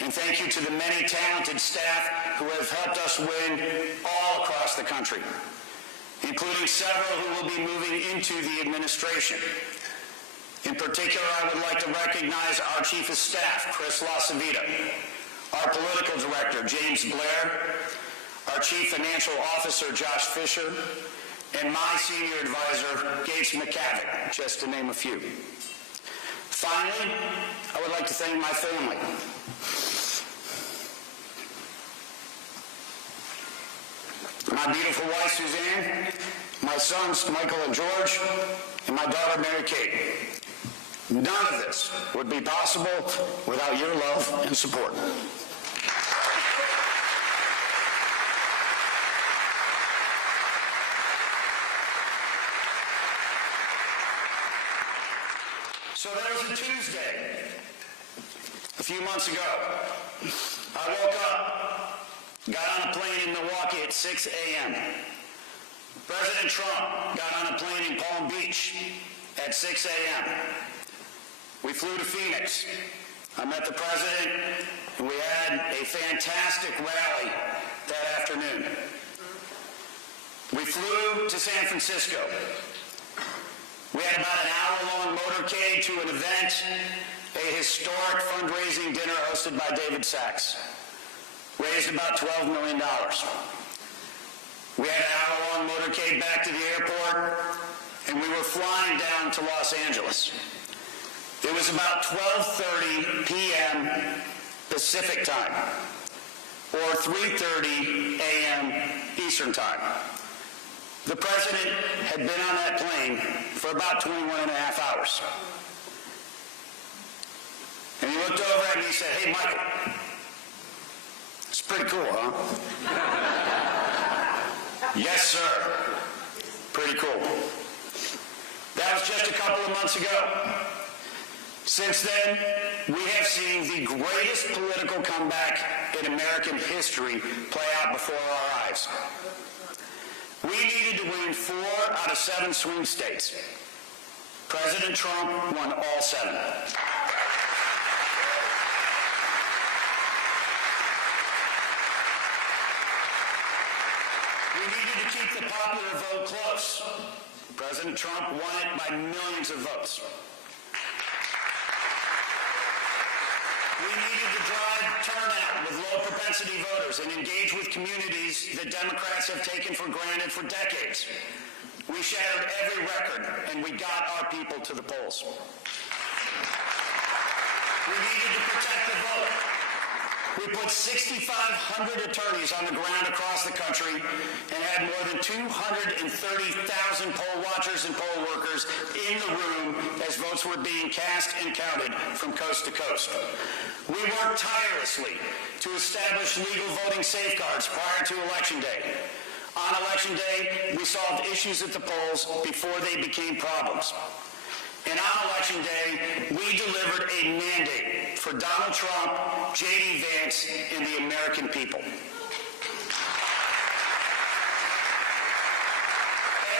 and thank you to the many talented staff who have helped us win all across the country, including several who will be moving into the administration. In particular, I would like to recognize our Chief of Staff, Chris LaCivita, our Political Director, James Blair, our Chief Financial Officer, Josh Fisher, and my Senior Advisor, Gates McCavick, just to name a few. Finally, I would like to thank my family. My beautiful wife, Suzanne, my sons, Michael and George, and my daughter, Mary Kate. None of this would be possible without your love and support. So those a Tuesday. A few months ago, I woke up, got on a plane in Milwaukee at 6 a.m. President Trump got on a plane in Palm Beach at 6 a.m. We flew to Phoenix. I met the president, and we had a fantastic rally that afternoon. We flew to San Francisco. We had about an hour-long motorcade to an event, a historic fundraising dinner hosted by David Sachs. Raised about $12 million. We had an hour-long motorcade back to the airport, and we were flying down to Los Angeles. It was about 12:30 p.m. Pacific time, or 3:30 a.m. Eastern time. The president had been on that plane for about 21 and a half hours. And he looked over at me and he said, "Hey, Michael, it's pretty cool, huh?" "Yes, sir. Pretty cool." That was just a couple of months ago. Since then, we have seen the greatest political comeback in American history play out before our eyes. We needed to win 4 out of 7 swing states. President Trump won all 7. We needed to keep the popular vote close. President Trump won it by millions of votes. We needed to drive turnout with low-propensity voters and engage with communities that Democrats have taken for granted for decades. We shattered every record, and we got our people to the polls. We needed to protect the vote. We put 6,500 attorneys on the ground across the country and had more than 230,000 poll watchers and poll workers in the room as votes were being cast and counted from coast to coast. We worked tirelessly to establish legal voting safeguards prior to Election Day. On Election Day, we solved issues at the polls before they became problems. And on Election Day, we delivered a mandate for Donald Trump, J.D. Vance, and the American people.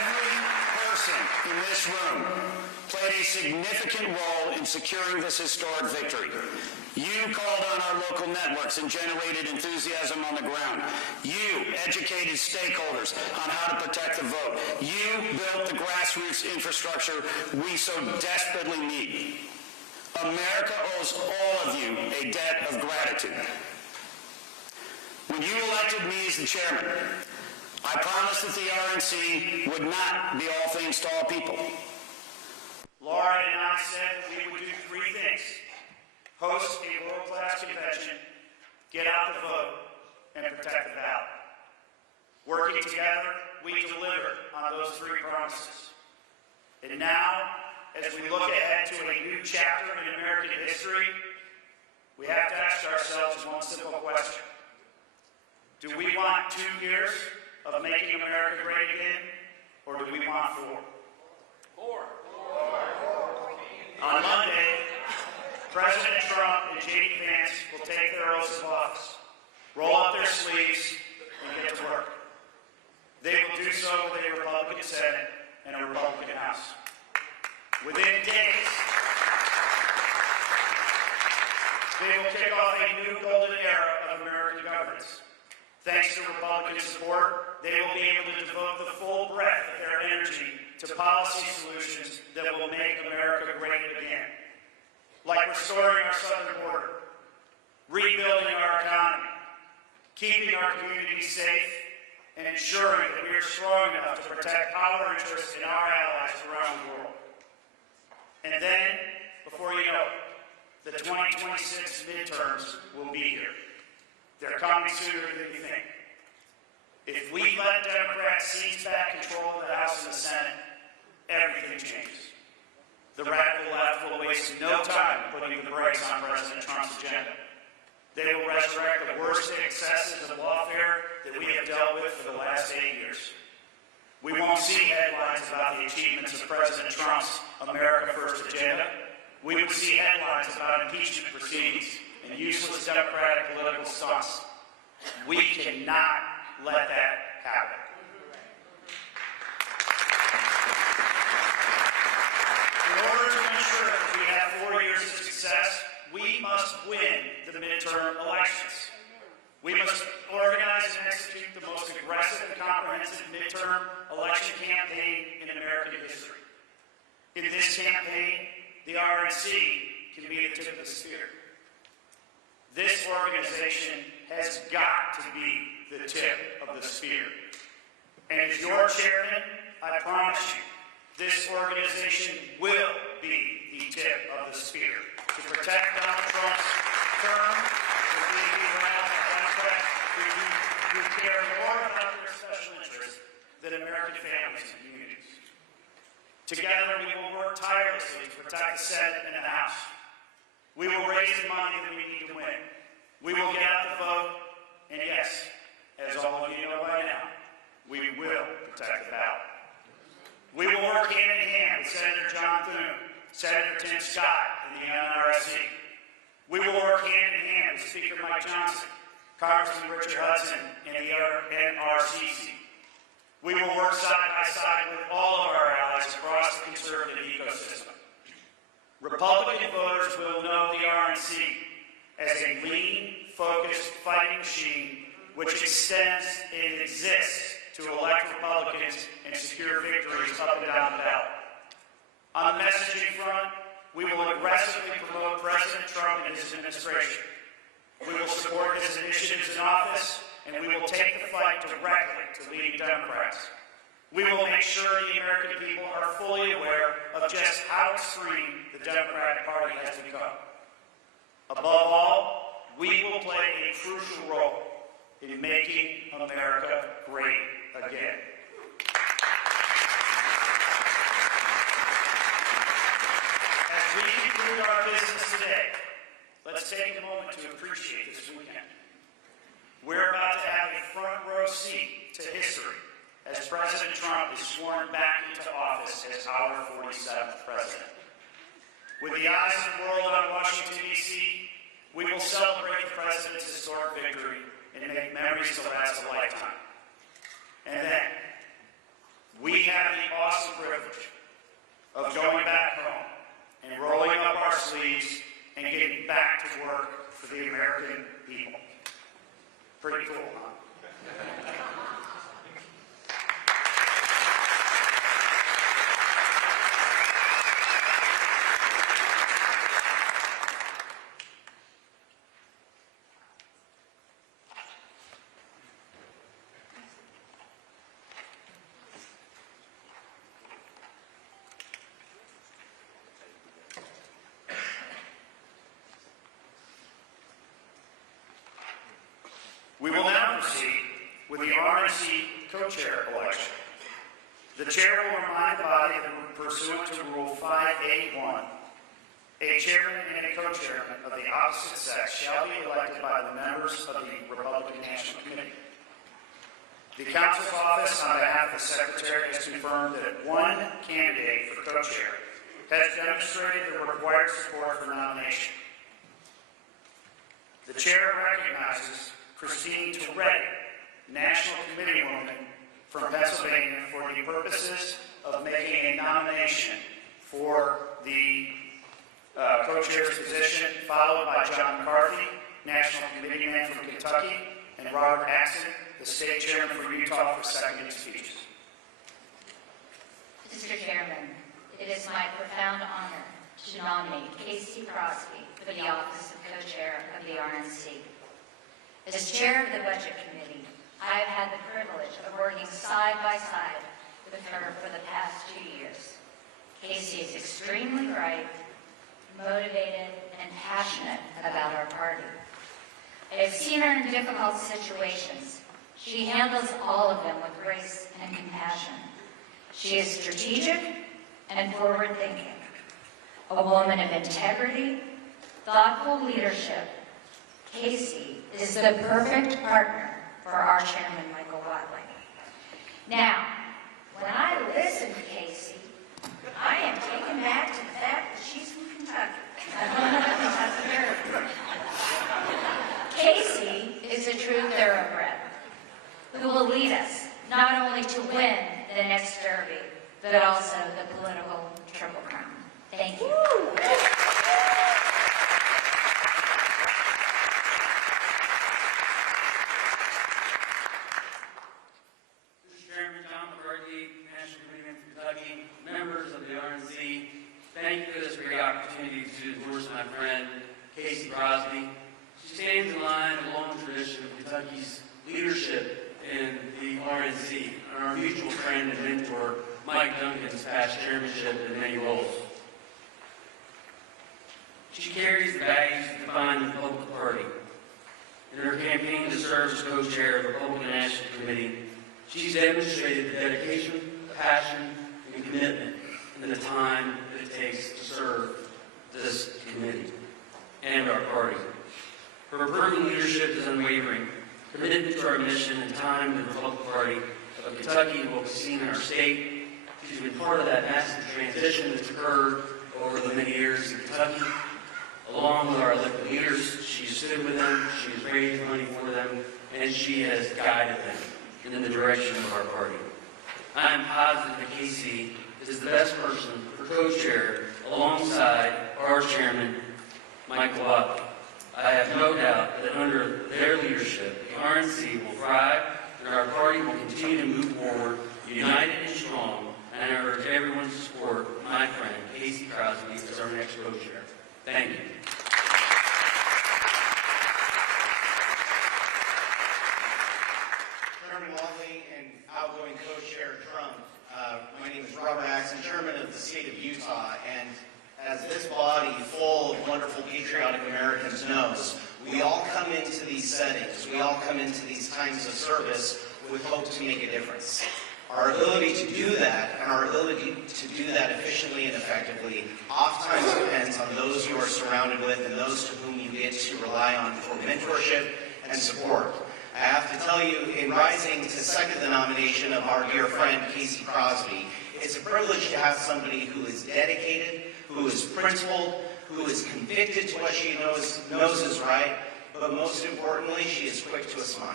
Every person in this room played a significant role in securing this historic victory. You called on our local networks and generated enthusiasm on the ground. You educated stakeholders on how to protect the vote. You built the grassroots infrastructure we so desperately need. America owes all of you a debt of gratitude. When you elected me as the chairman, I promised that the RNC would not be all things to all people. Lara and I said we would do 3 things. Host a world-class convention, get out the vote, and protect the ballot. Working together, we delivered on those 3 promises. And now, as we look ahead to a new chapter in American history, we have to ask ourselves one simple question. Do we want 2 years of making America great again, or do we want 4? 4. On Monday, President Trump and J.D. Vance will take their oaths of office, roll up their sleeves, and get to work. They will do so with a Republican Senate and a Republican House. Within days, they will kick off a new golden era of American governance. Thanks to Republican support, they will be able to devote the full breadth of their energy to policy solutions that will make America great again. Like restoring our southern border, rebuilding our economy, keeping our communities safe, and ensuring that we are strong enough to protect our interests and our allies around the world. And then, before you know it, the 2026 midterms will be here. They're coming sooner than you think. If we let Democrats seize back control of the House and the Senate, everything changes. The radical left will waste no time putting the brakes on President Trump's agenda. They will resurrect the worst excesses of lawfare that we have dealt with for the last 8 years. We won't see headlines about the achievements of President Trump's America First agenda. we would see headlines about impeachment proceedings and useless Democratic political stunts. We cannot let that happen. In order to ensure that we have 4 years of success, we must win the midterm elections. We must organize and execute the most aggressive and comprehensive midterm election campaign in American history. In this campaign, the RNC can be the tip of the spear. This organization has got to be the tip of the spear. And as your chairman, I promise you, this organization will be the tip of the spear to protect Donald Trump's term, to leave around the Democrats who care more about their special interests than American families and communities. Together, we will work tirelessly to protect the Senate and the House. We will raise the money that we need to win. We will get out the vote, and yes, as all of you know by now, we will protect the ballot. We will work hand in hand with Senator John Thune, Senator Tim Scott, and the NRSC. We will work hand in hand with Speaker Mike Johnson, Congressman Richard Hudson, and the NRCC. We will work side by side with all of our allies across the conservative ecosystem. Republican voters will know the RNC as a lean, focused fighting machine which extends and exists to elect Republicans and secure victories up and down the ballot. On the messaging front, we will aggressively promote President Trump and his administration. We will support his initiatives in office, and we will take the fight directly to leading Democrats. We will make sure the American people are fully aware of just how extreme the Democratic Party has become. Above all, we will play a crucial role in making America great again. As we conclude our business today, let's take a moment to appreciate this weekend. We're about to have a front row seat to history as President Trump is sworn back into office as our 47th president. With the eyes of the world on Washington, D.C., we will celebrate the president's historic victory and make memories to last a lifetime. And then, we have the awesome privilege of going back home and rolling up our sleeves and getting back to work for the American people. Pretty cool, huh? We will now proceed with the RNC co-chair election. The chair will remind the body that pursuant to Rule 5A1, a chairman and a co-chairman of the opposite sex shall be elected by the members of the Republican National Committee. The council's office, on behalf of the secretary, has confirmed that one candidate for co-chair has demonstrated the required support for nomination. The chair recognizes Christine Tourette, National Committeewoman from Pennsylvania, for the purposes of making a nomination for the co-chair's position, followed by John McCarthy, National Committeeman from Kentucky, and Robert Axon, the state chairman for Utah, for seconding speeches. Mr. Chairman, it is my profound honor to nominate Casey Crosby for the office of co-chair of the RNC. As chair of the Budget Committee, I have had the privilege of working side by side with her for the past 2 years. Casey is extremely bright, motivated, and passionate about our party. I have seen her in difficult situations. She handles all of them with grace and compassion. She is strategic and forward-thinking, a woman of integrity, thoughtful leadership. Casey is the perfect partner for our chairman, Michael Watley. Now, when I listen to Casey, I am taken back to the fact that she's from Kentucky. Kentucky. Casey is a true thoroughbred who will lead us not only to win the next Derby, but also the political Triple Crown. Thank you. Kentucky, members of the RNC, thank you for this great opportunity to endorse my friend, Casey Crosby. She stands in line of a long tradition of Kentucky's leadership in the RNC, and our mutual friend and mentor, Mike Duncan's past chairmanship in many roles. She carries the values that define the Republican Party. In her campaign to serve as co-chair of the Republican National Committee, she's demonstrated the dedication, passion, and commitment in the time that it takes to serve this committee and our party. Her proven leadership is unwavering. Commitment to our mission and time in the Republican Party of Kentucky and what we've seen in our state. She's been part of that massive transition that's occurred over the many years in Kentucky. Along with our elected leaders, she stood with them, she has raised money for them, and she has guided them in the direction of our party. I am positive that Casey is the best person for co-chair alongside our chairman, Michael Watley. I have no doubt that under their leadership, the RNC will thrive and our party will continue to move forward, united and strong, and I urge everyone to support my friend, Casey Crosby, as our next co-chair. Thank you. Chairman Watley and outgoing co-chair Trump, my name is Robert Axon, chairman of the state of Utah, and as this body full of wonderful patriotic Americans knows, we all come into these settings, we all come into these times of service with hope to make a difference. Our ability to do that, and our ability to do that efficiently and effectively, oftentimes depends on those you are surrounded with and those to whom you get to rely on for mentorship and support. I have to tell you, in rising to second the nomination of our dear friend Casey Crosby, it's a privilege to have somebody who is dedicated, who is principled, who is convicted to what she knows is right, but most importantly, she is quick to a smile.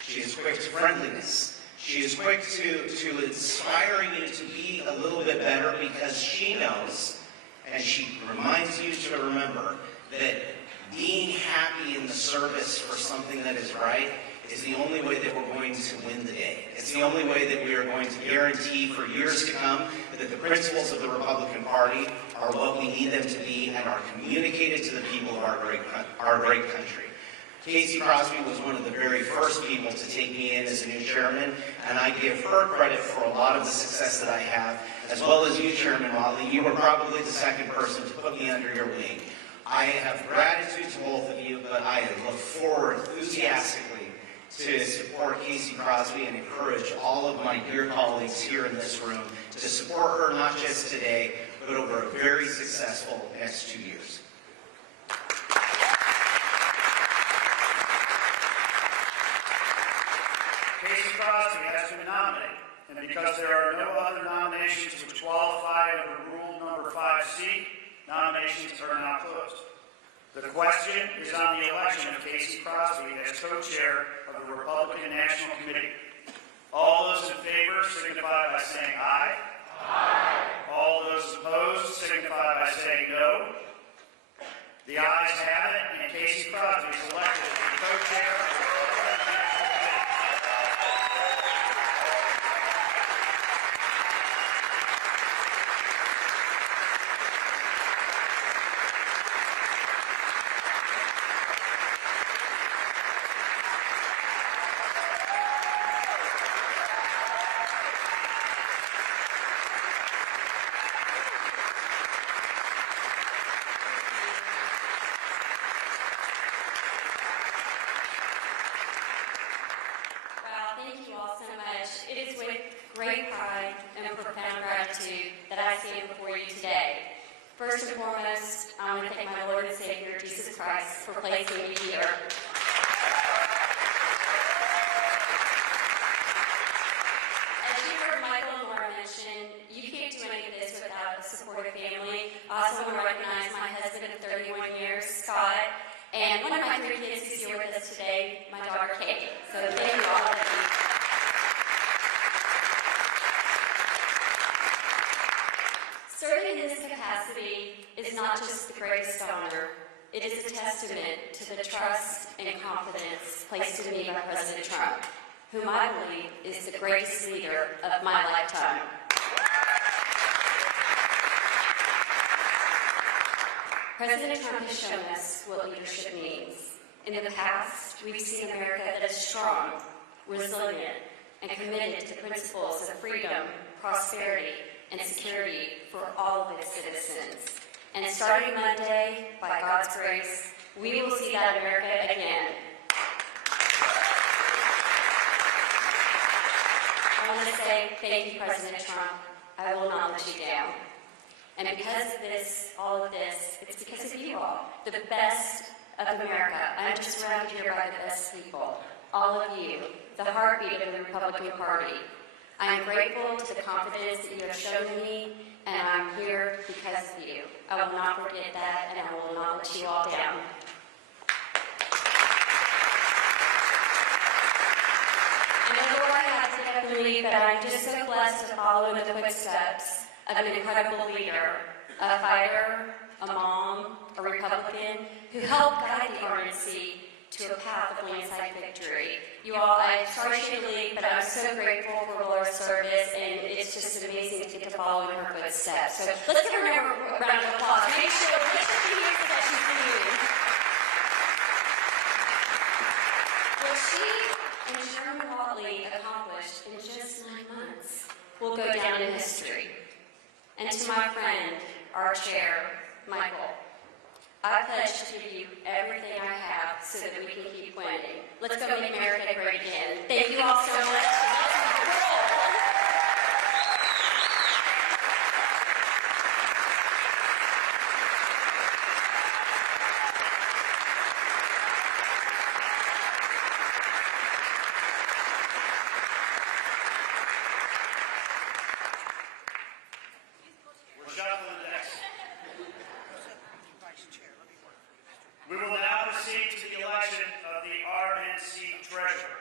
She is quick to friendliness. She is quick to inspiring you to be a little bit better because she knows, and she reminds you to remember, that being happy in the service for something that is right is the only way that we're going to win the day. It's the only way that we are going to guarantee for years to come that the principles of the Republican Party are what we need them to be and are communicated to the people of our great country. Casey Crosby was one of the very first people to take me in as a new chairman, and I give her credit for a lot of the success that I have, as well as you, Chairman Watley. You were probably the second person to put me under your wing. I have gratitude to both of you, but I look forward enthusiastically to support Casey Crosby and encourage all of my dear colleagues here in this room to support her not just today, but over a very successful next 2 years. Casey Crosby has been nominated, and because there are no other nominations which qualify under Rule Number 5C, nominations are now closed. The question is on the election of Casey Crosby as co-chair of the Republican National Committee. All those in favor signify by saying aye. Aye. All those opposed signify by saying no. The ayes have it, and Casey Crosby is elected as the co-chair of the Republican National Committee. Great pride and profound gratitude that I stand before you today. First and foremost, I want to thank my Lord and Savior, Jesus Christ, for placing me here. As you heard Michael and Laura mention, you can't do any of this without a supportive family. I also want to recognize my 31 years, Scott, and one of my 3 kids who's here with us today, my daughter Kate. So thank you all of you. Serving in this capacity is not just the greatest honor, it is a testament to the trust and confidence placed in me by President Trump, whom I believe is the greatest leader of my lifetime. President Trump has shown us what leadership means. In the past, we've seen America that is strong, resilient, and committed to the principles of freedom, prosperity, and security for all of its citizens. And starting Monday, by God's grace, we will see that America again. I want to say thank you, President Trump. I will not let you down. And because of this, all of this, it's because of you all, the best of America. I'm just surrounded here by the best people. All of you, the heartbeat of the Republican Party. I am grateful to the confidence that you have shown in me, and I'm here because of you. I will not forget that, and I will not let you all down. And before I have to get up and leave, that I'm just so blessed to follow in the footsteps of an incredible leader, a fighter, a mom, a Republican, who helped guide the RNC to a path of landslide victory. You all, I'm sorry she had to leave, but I'm so grateful for Lara's service, and it's just amazing to get to follow in her footsteps. So let's give her a round of applause. Make sure she hears that she's leaving. What she and Chairman Whatley accomplished in just 9 months will go down in history. And to my friend, our chair, Michael, I pledge to give you everything I have so that we can keep winning. Let's go make America great again. Thank you all so much. We're shuffling the decks. We will now proceed to the election of the RNC treasurer.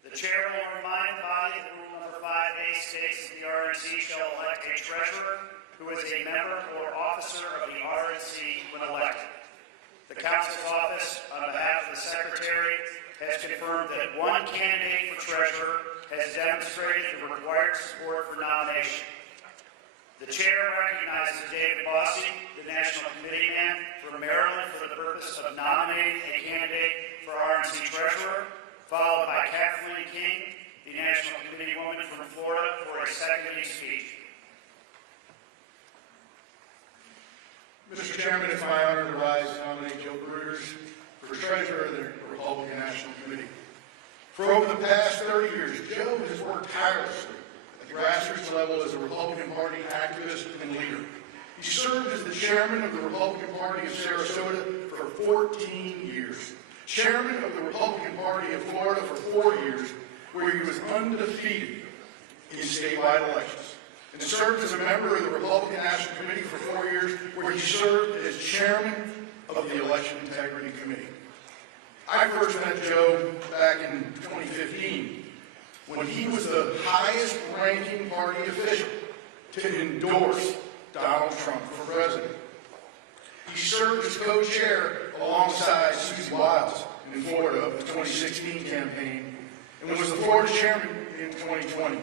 The chair will remind the body that rule number 5A states that the RNC shall elect a treasurer who is a member or officer of the RNC when elected. The council's office, on behalf of the secretary, has confirmed that one candidate for treasurer has demonstrated the required support for nomination. The chair recognizes David Bossy, the National Committee man from Maryland, for the purpose of nominating a candidate for RNC Treasurer, followed by Kathleen King, the National Committee woman from Florida, for a seconding speech. Mr. Chairman, it's my honor to rise to nominate Joe Bruters for Treasurer of the Republican National Committee. For over the past 30 years, Joe has worked tirelessly grassroots level as a Republican Party activist and leader. He served as the chairman of the Republican Party of Sarasota for 14 years, chairman of the Republican Party of Florida for 4 years, where he was undefeated in statewide elections, and served as a member of the Republican National Committee for 4 years, where he served as chairman of the Election Integrity Committee. I first met Joe back in 2015, when he was the highest-ranking party official to endorse Donald Trump for president. He served as co-chair alongside Susie Wiles in Florida of the 2016 campaign and was the Florida chairman in 2020.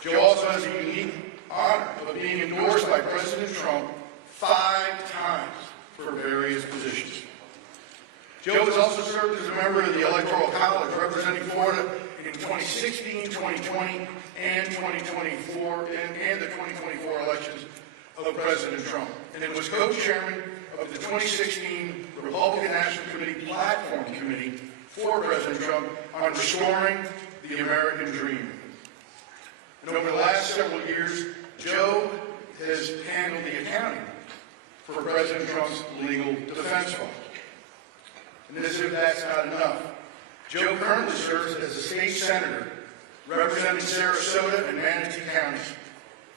Joe also has a unique honor of being endorsed by President Trump 5 times for various positions. Joe has also served as a member of the Electoral College representing Florida in 2016, 2020, and 2024, and the 2024 elections of President Trump, and was co-chairman of the 2016 Republican National Committee Platform Committee for President Trump on restoring the American dream. And over the last several years, Joe has handled the accounting for President Trump's legal defense fund. And as if that's not enough, Joe currently serves as a state senator representing Sarasota and Manatee counties.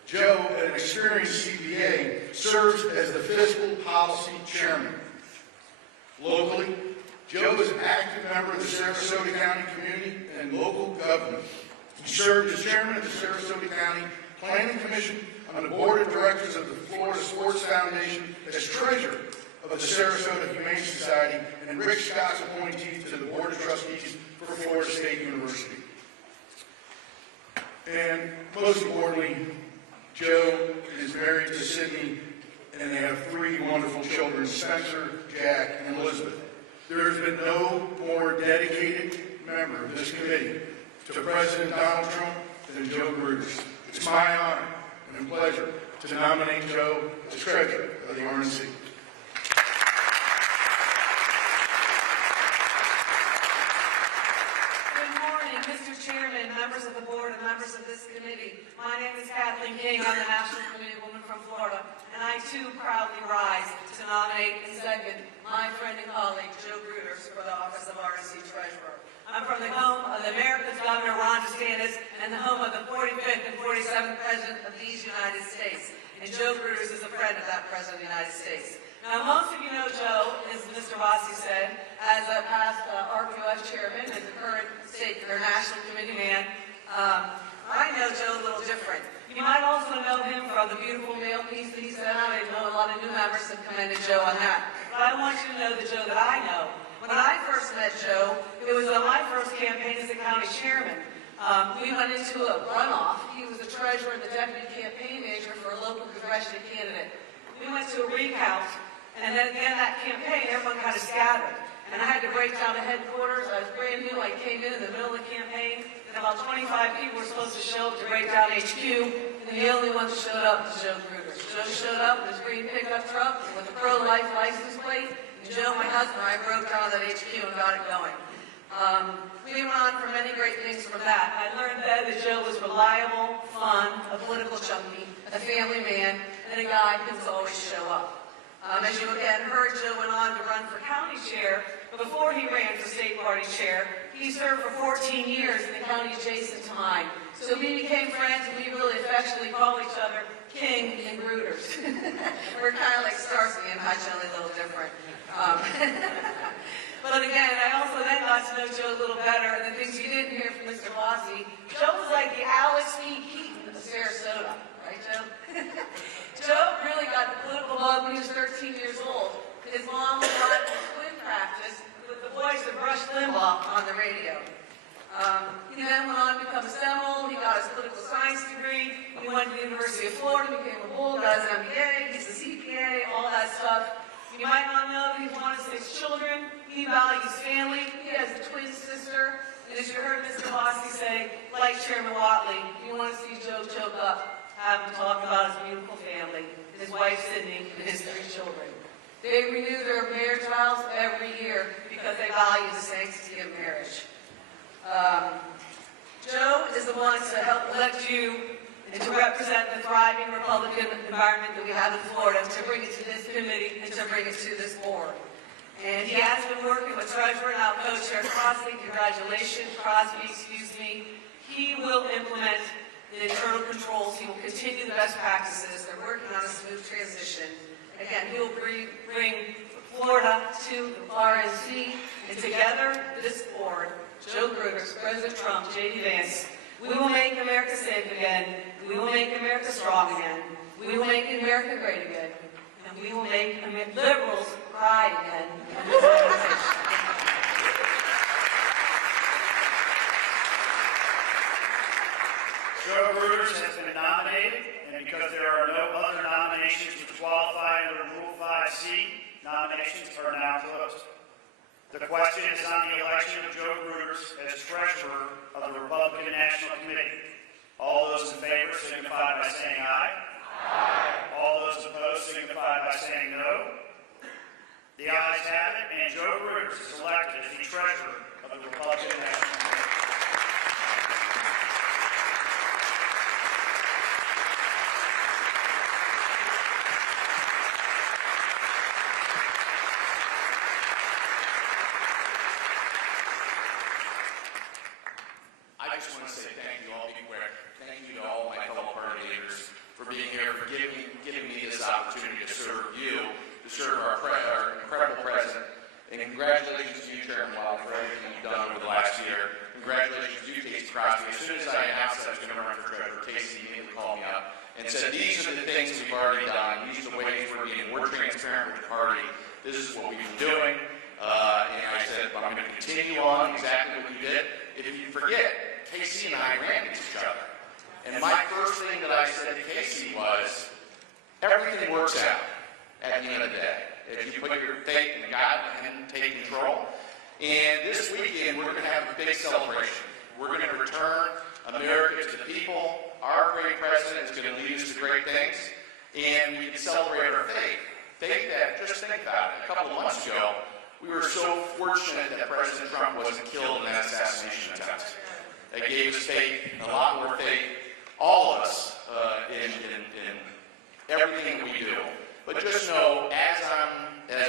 Joe, an experienced CPA, serves as the fiscal policy chairman. Locally, Joe is an active member of the Sarasota County community and local government. He served as chairman of the Sarasota County Planning Commission, on the board of directors of the Florida Sports Foundation, as treasurer of the Sarasota Humane Society, and Rick Scott's appointee to the board of trustees for Florida State University. And most importantly, Joe is married to Sydney, and they have 3 wonderful children, Spencer, Jack, and Elizabeth. There has been no more dedicated member of this committee to President Donald Trump than Joe Gruders. It's my honor and pleasure to nominate Joe as treasurer of the RNC. Mr. Chairman, members of the board, and members of this committee. My name is Kathleen King. I'm the National Committee woman from Florida, and I too proudly rise to nominate and second my friend and colleague, Joe Gruders, for the office of RNC Treasurer. I'm from the home of the America's Governor, Ron DeSantis, and the home of the 45th and 47th President of these United States. And Joe Gruders is a friend of that President of the United States. Now, most of you know Joe, as Mr. Rossi said, as a past RPOF chairman and the current state or national committee man. I know Joe a little different. You might also know him from the beautiful mail piece that he sent out. I know a lot of new members have commended Joe on that. But I want you to know the Joe that I know. When I first met Joe, it was on my first campaign as the county chairman. We went into a runoff. He was the treasurer and the deputy campaign manager for a local congressional candidate. We went to a recount, and then at the end of that campaign, everyone kind of scattered. And I had to break down the headquarters. I was brand new. I came in the middle of the campaign, and about 25 people were supposed to show up to break down HQ, and the only one that showed up was Joe Gruders. Joe showed up in his green pickup truck with a pro-life license plate, and Joe, my husband, and I broke down that HQ and got it going. We went on for many great things from that. I learned then that Joe was reliable, fun, a political junkie, a family man, and a guy who would always show up. As you again heard, Joe went on to run for county chair, but before he ran for state party chair, he served for 14 years in the county adjacent to mine. So we became friends, and we really affectionately call each other King and Gruders. We're kind of like Starsky and Hutch, only a little different. But again, I also then got to know Joe a little better, and the things you didn't hear from Mr. Rossi. Joe was like the Alex P. Keaton of Sarasota, right, Joe? Joe really got the political bug when he was 13 years old. His mom was on swim practice with the voice of Rush Limbaugh on the radio. He then went on to become a Seminole. He got his political science degree. He went to the University of Florida, became a Bull, got his MBA, he's a CPA, all that stuff. You might not know that he's one of 6 children. He values family. He has a twin sister. And as you heard Mr. Rossi say, like Chairman Whatley, you want to see Joe choke up, have him talk about his beautiful family, his wife Sydney, and his 3 children. They renew their marriage vows every year because they value the sanctity of marriage. Joe is the one to help elect you and to represent the thriving Republican environment that we have in Florida, to bring it to this committee and to bring it to this board. And he has been working with Treasurer and now Co-Chair Crosby. Congratulations, Crosby, excuse me. He will implement the internal controls. He will continue the best practices. They're working on a smooth transition. Again, he will bring Florida to the RNC, and together, this board, Joe Gruders, President Trump, J.D. Vance, we will make America safe again. We will make America strong again. We will make America great again. And we will make liberals cry again. Joe Gruders has been nominated, and because there are no other nominations which qualify under Rule 5C, nominations are now closed. The question is on the election of Joe Gruders as treasurer of the Republican National Committee. All those in favor signify by saying aye. Aye. All those opposed signify by saying no. The ayes have it, and Joe Gruders is elected as the treasurer of the Republican National Committee. I just want to say thank you all, be quick. Thank you to all my fellow party leaders for congratulations to you, Chairman Wiley, for everything you've done over the last year. Congratulations to you, Casey Crosby. As soon as I announced that I was going to run for treasurer, Casey immediately called me up and said, these are the things we've already done. These are the ways we're being more transparent with the party. This is what we've been doing. And I said, well, I'm going to continue on exactly what you did. If you forget, Casey and I ran into each other. And my first thing that I said to Casey was, everything works out at the end of the day. If you put your faith in God and take control. And this weekend, we're going to have a big celebration. We're going to return America to the people. Our great president is going to lead us to great things. And we can celebrate our faith. Faith that, just think about it, a couple of months ago, we were so fortunate that President Trump wasn't killed in that assassination attempt. That gave us faith, a lot more faith, all of us, in everything that we do. But just know, as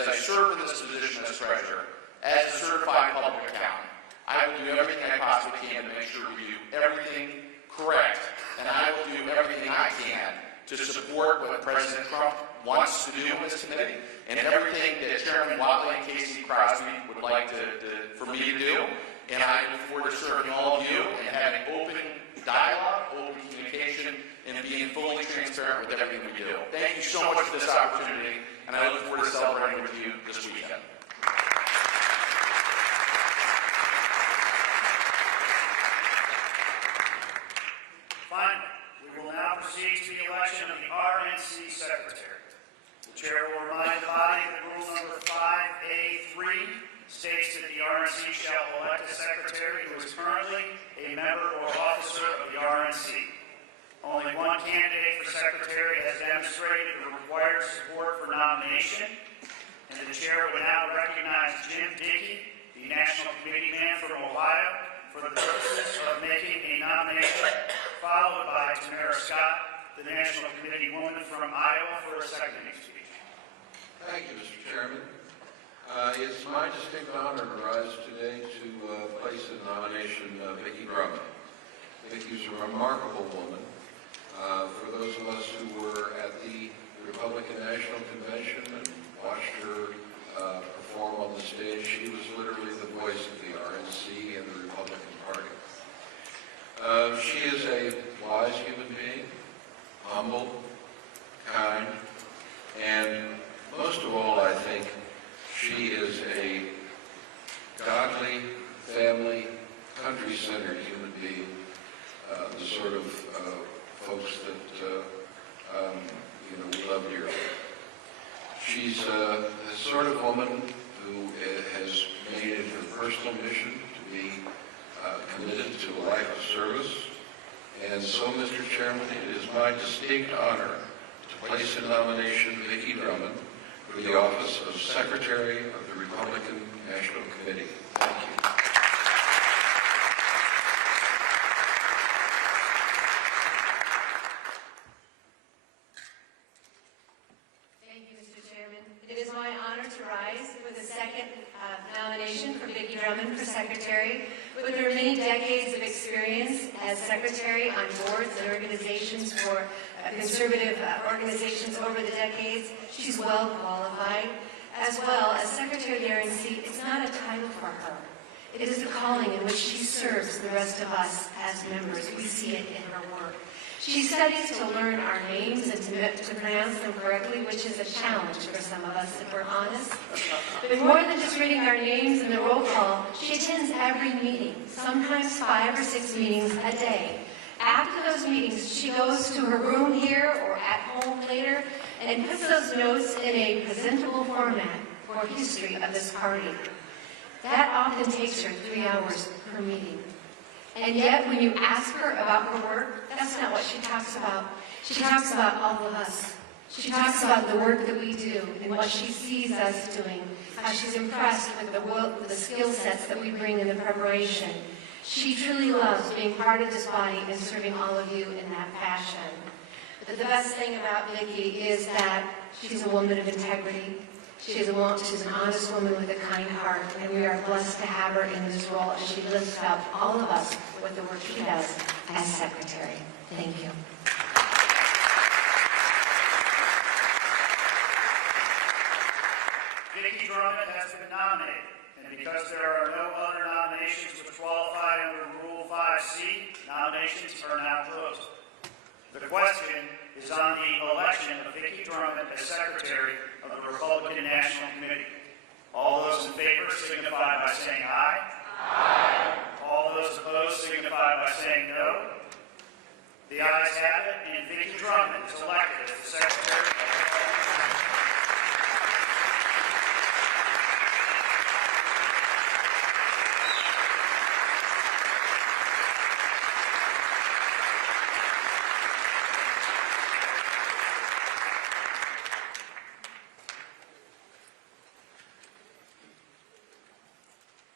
I serve in this position as treasurer, as a certified public accountant, I will do everything I possibly can to make sure we do everything correct, and I will do everything I can to support what President Trump wants to do in this committee, and everything that Chairman Watley and Casey Crosby would like for me to do. And I look forward to serving all of you and having open dialogue, open communication, and being fully transparent with everything we do. Thank you so much for this opportunity, and I look forward to celebrating with you this weekend. Finally, we will now proceed to the election of the RNC Secretary. The Chair will remind the body that rule number 5A3 states that the RNC shall elect a Secretary who is currently a member or officer of the RNC. Only one candidate for Secretary has demonstrated the required support for nomination, and the Chair would now recognize Jim Dickey, the National Committee man from Ohio, for the purposes of making a nomination, followed by Tamara Scott, the National Committee woman from Iowa, for a seconding speech. Thank you, Mr. Chairman. It's my distinct honor to rise today to place in nomination Vicki Drummond. Vicki's a remarkable woman. For those of us who were at the Republican National Convention and watched her perform on the stage, she was literally the voice of the RNC and the Republican Party. She is a wise human being, humble, kind, and most of all, I think, she is a godly, family, country-centered human being, the sort of folks that we love dearly. She's the sort of woman who has made it her personal mission to be committed to a life of service. And so, Mr. Chairman, it is my distinct honor to place in nomination Vicki Drummond for the office of Secretary of the Republican National Committee. Thank you. Thank you, Mr. Chairman. It is my honor to rise with the second nomination for Vicki Drummond for Secretary. With her many decades of experience as Secretary on boards and organizations for conservative organizations over the decades, she's well qualified. As well as Secretary of the RNC, it's not a title for her. It is the calling in which she serves the rest of us as members. We see it in her work. She studies to learn our names and to pronounce them correctly, which is a challenge for some of us, if we're honest. But more than just reading our names in the roll call, she attends every meeting, sometimes 5 or 6 meetings a day. After those meetings, she goes to her room here or at home later and puts those notes in a presentable format for history of this party. That often takes her 3 hours per meeting. And yet, when you ask her about her work, that's not what she talks about. She talks about all of us. She talks about the work that we do and what she sees us doing, how she's impressed with the skill sets that we bring in the preparation. She truly loves being part of this body and serving all of you in that fashion. But the best thing about Vicki is that she's a woman of integrity. She's an honest woman with a kind heart, and we are blessed to have her in this role as she lifts up all of us with the work she does as Secretary. Thank you. Vicki Drummond has been nominated, and because there are no other nominations which qualify under Rule 5C, nominations are now closed. The question is on the election of Vicki Drummond as Secretary of the Republican National Committee. All those in favor signify by saying aye. Aye. All those opposed signify by saying no. The ayes have it, and Vicki Drummond is elected as the Secretary of the Republican National Committee.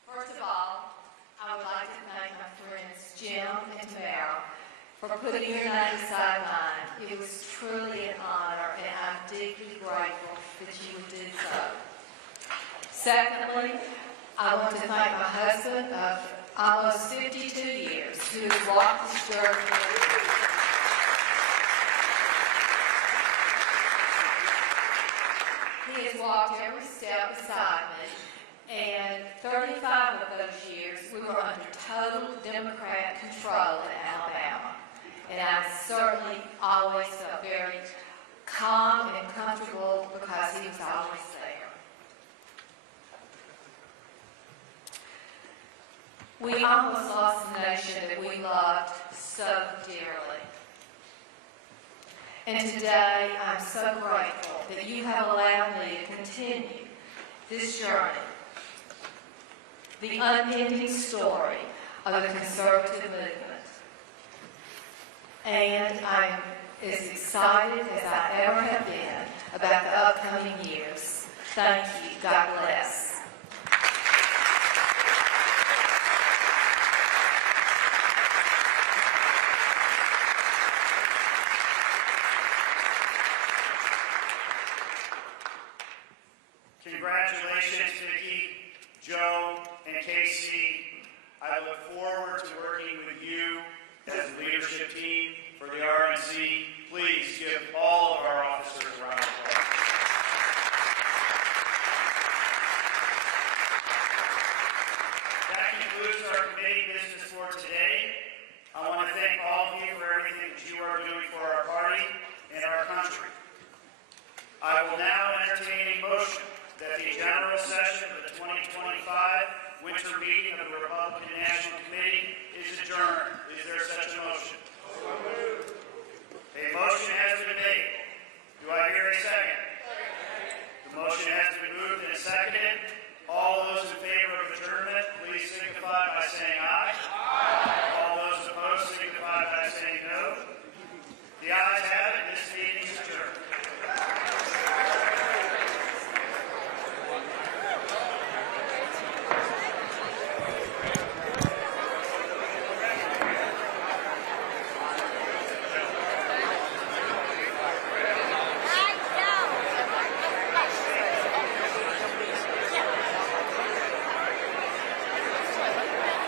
First of all, I would like to thank my friends Jim and Tamara for putting your name beside mine. It was truly an honor, and I'm deeply grateful that you would do so. Secondly, I want to thank my husband of almost 52 years who has walked this journey with me. He has walked every step beside me, and 35 of those years we were under total Democrat control in Alabama. And I certainly always felt very calm and comfortable because he was always there. We almost lost a nation that we loved so dearly. And today I'm so grateful that you have allowed me to continue this journey, the unending story of the conservative movement. And I'm as excited as I ever have been about the upcoming years. Thank you. God bless. Congratulations, Vicki, Joe, and Casey. I look forward to working with you as a leadership team for the RNC. Please give all of our officers a round of applause. That concludes our committee business for today. I want to thank all of you for everything that you are doing for our party and our country. I will now entertain a motion that the general session of the 2025 winter meeting of the Republican National Committee is adjourned. Is there such a motion? A motion has been made. Do I hear a second? The motion has been moved and seconded. All those in favor of adjournment, please signify by saying aye. Aye. All those opposed signify by saying no. The ayes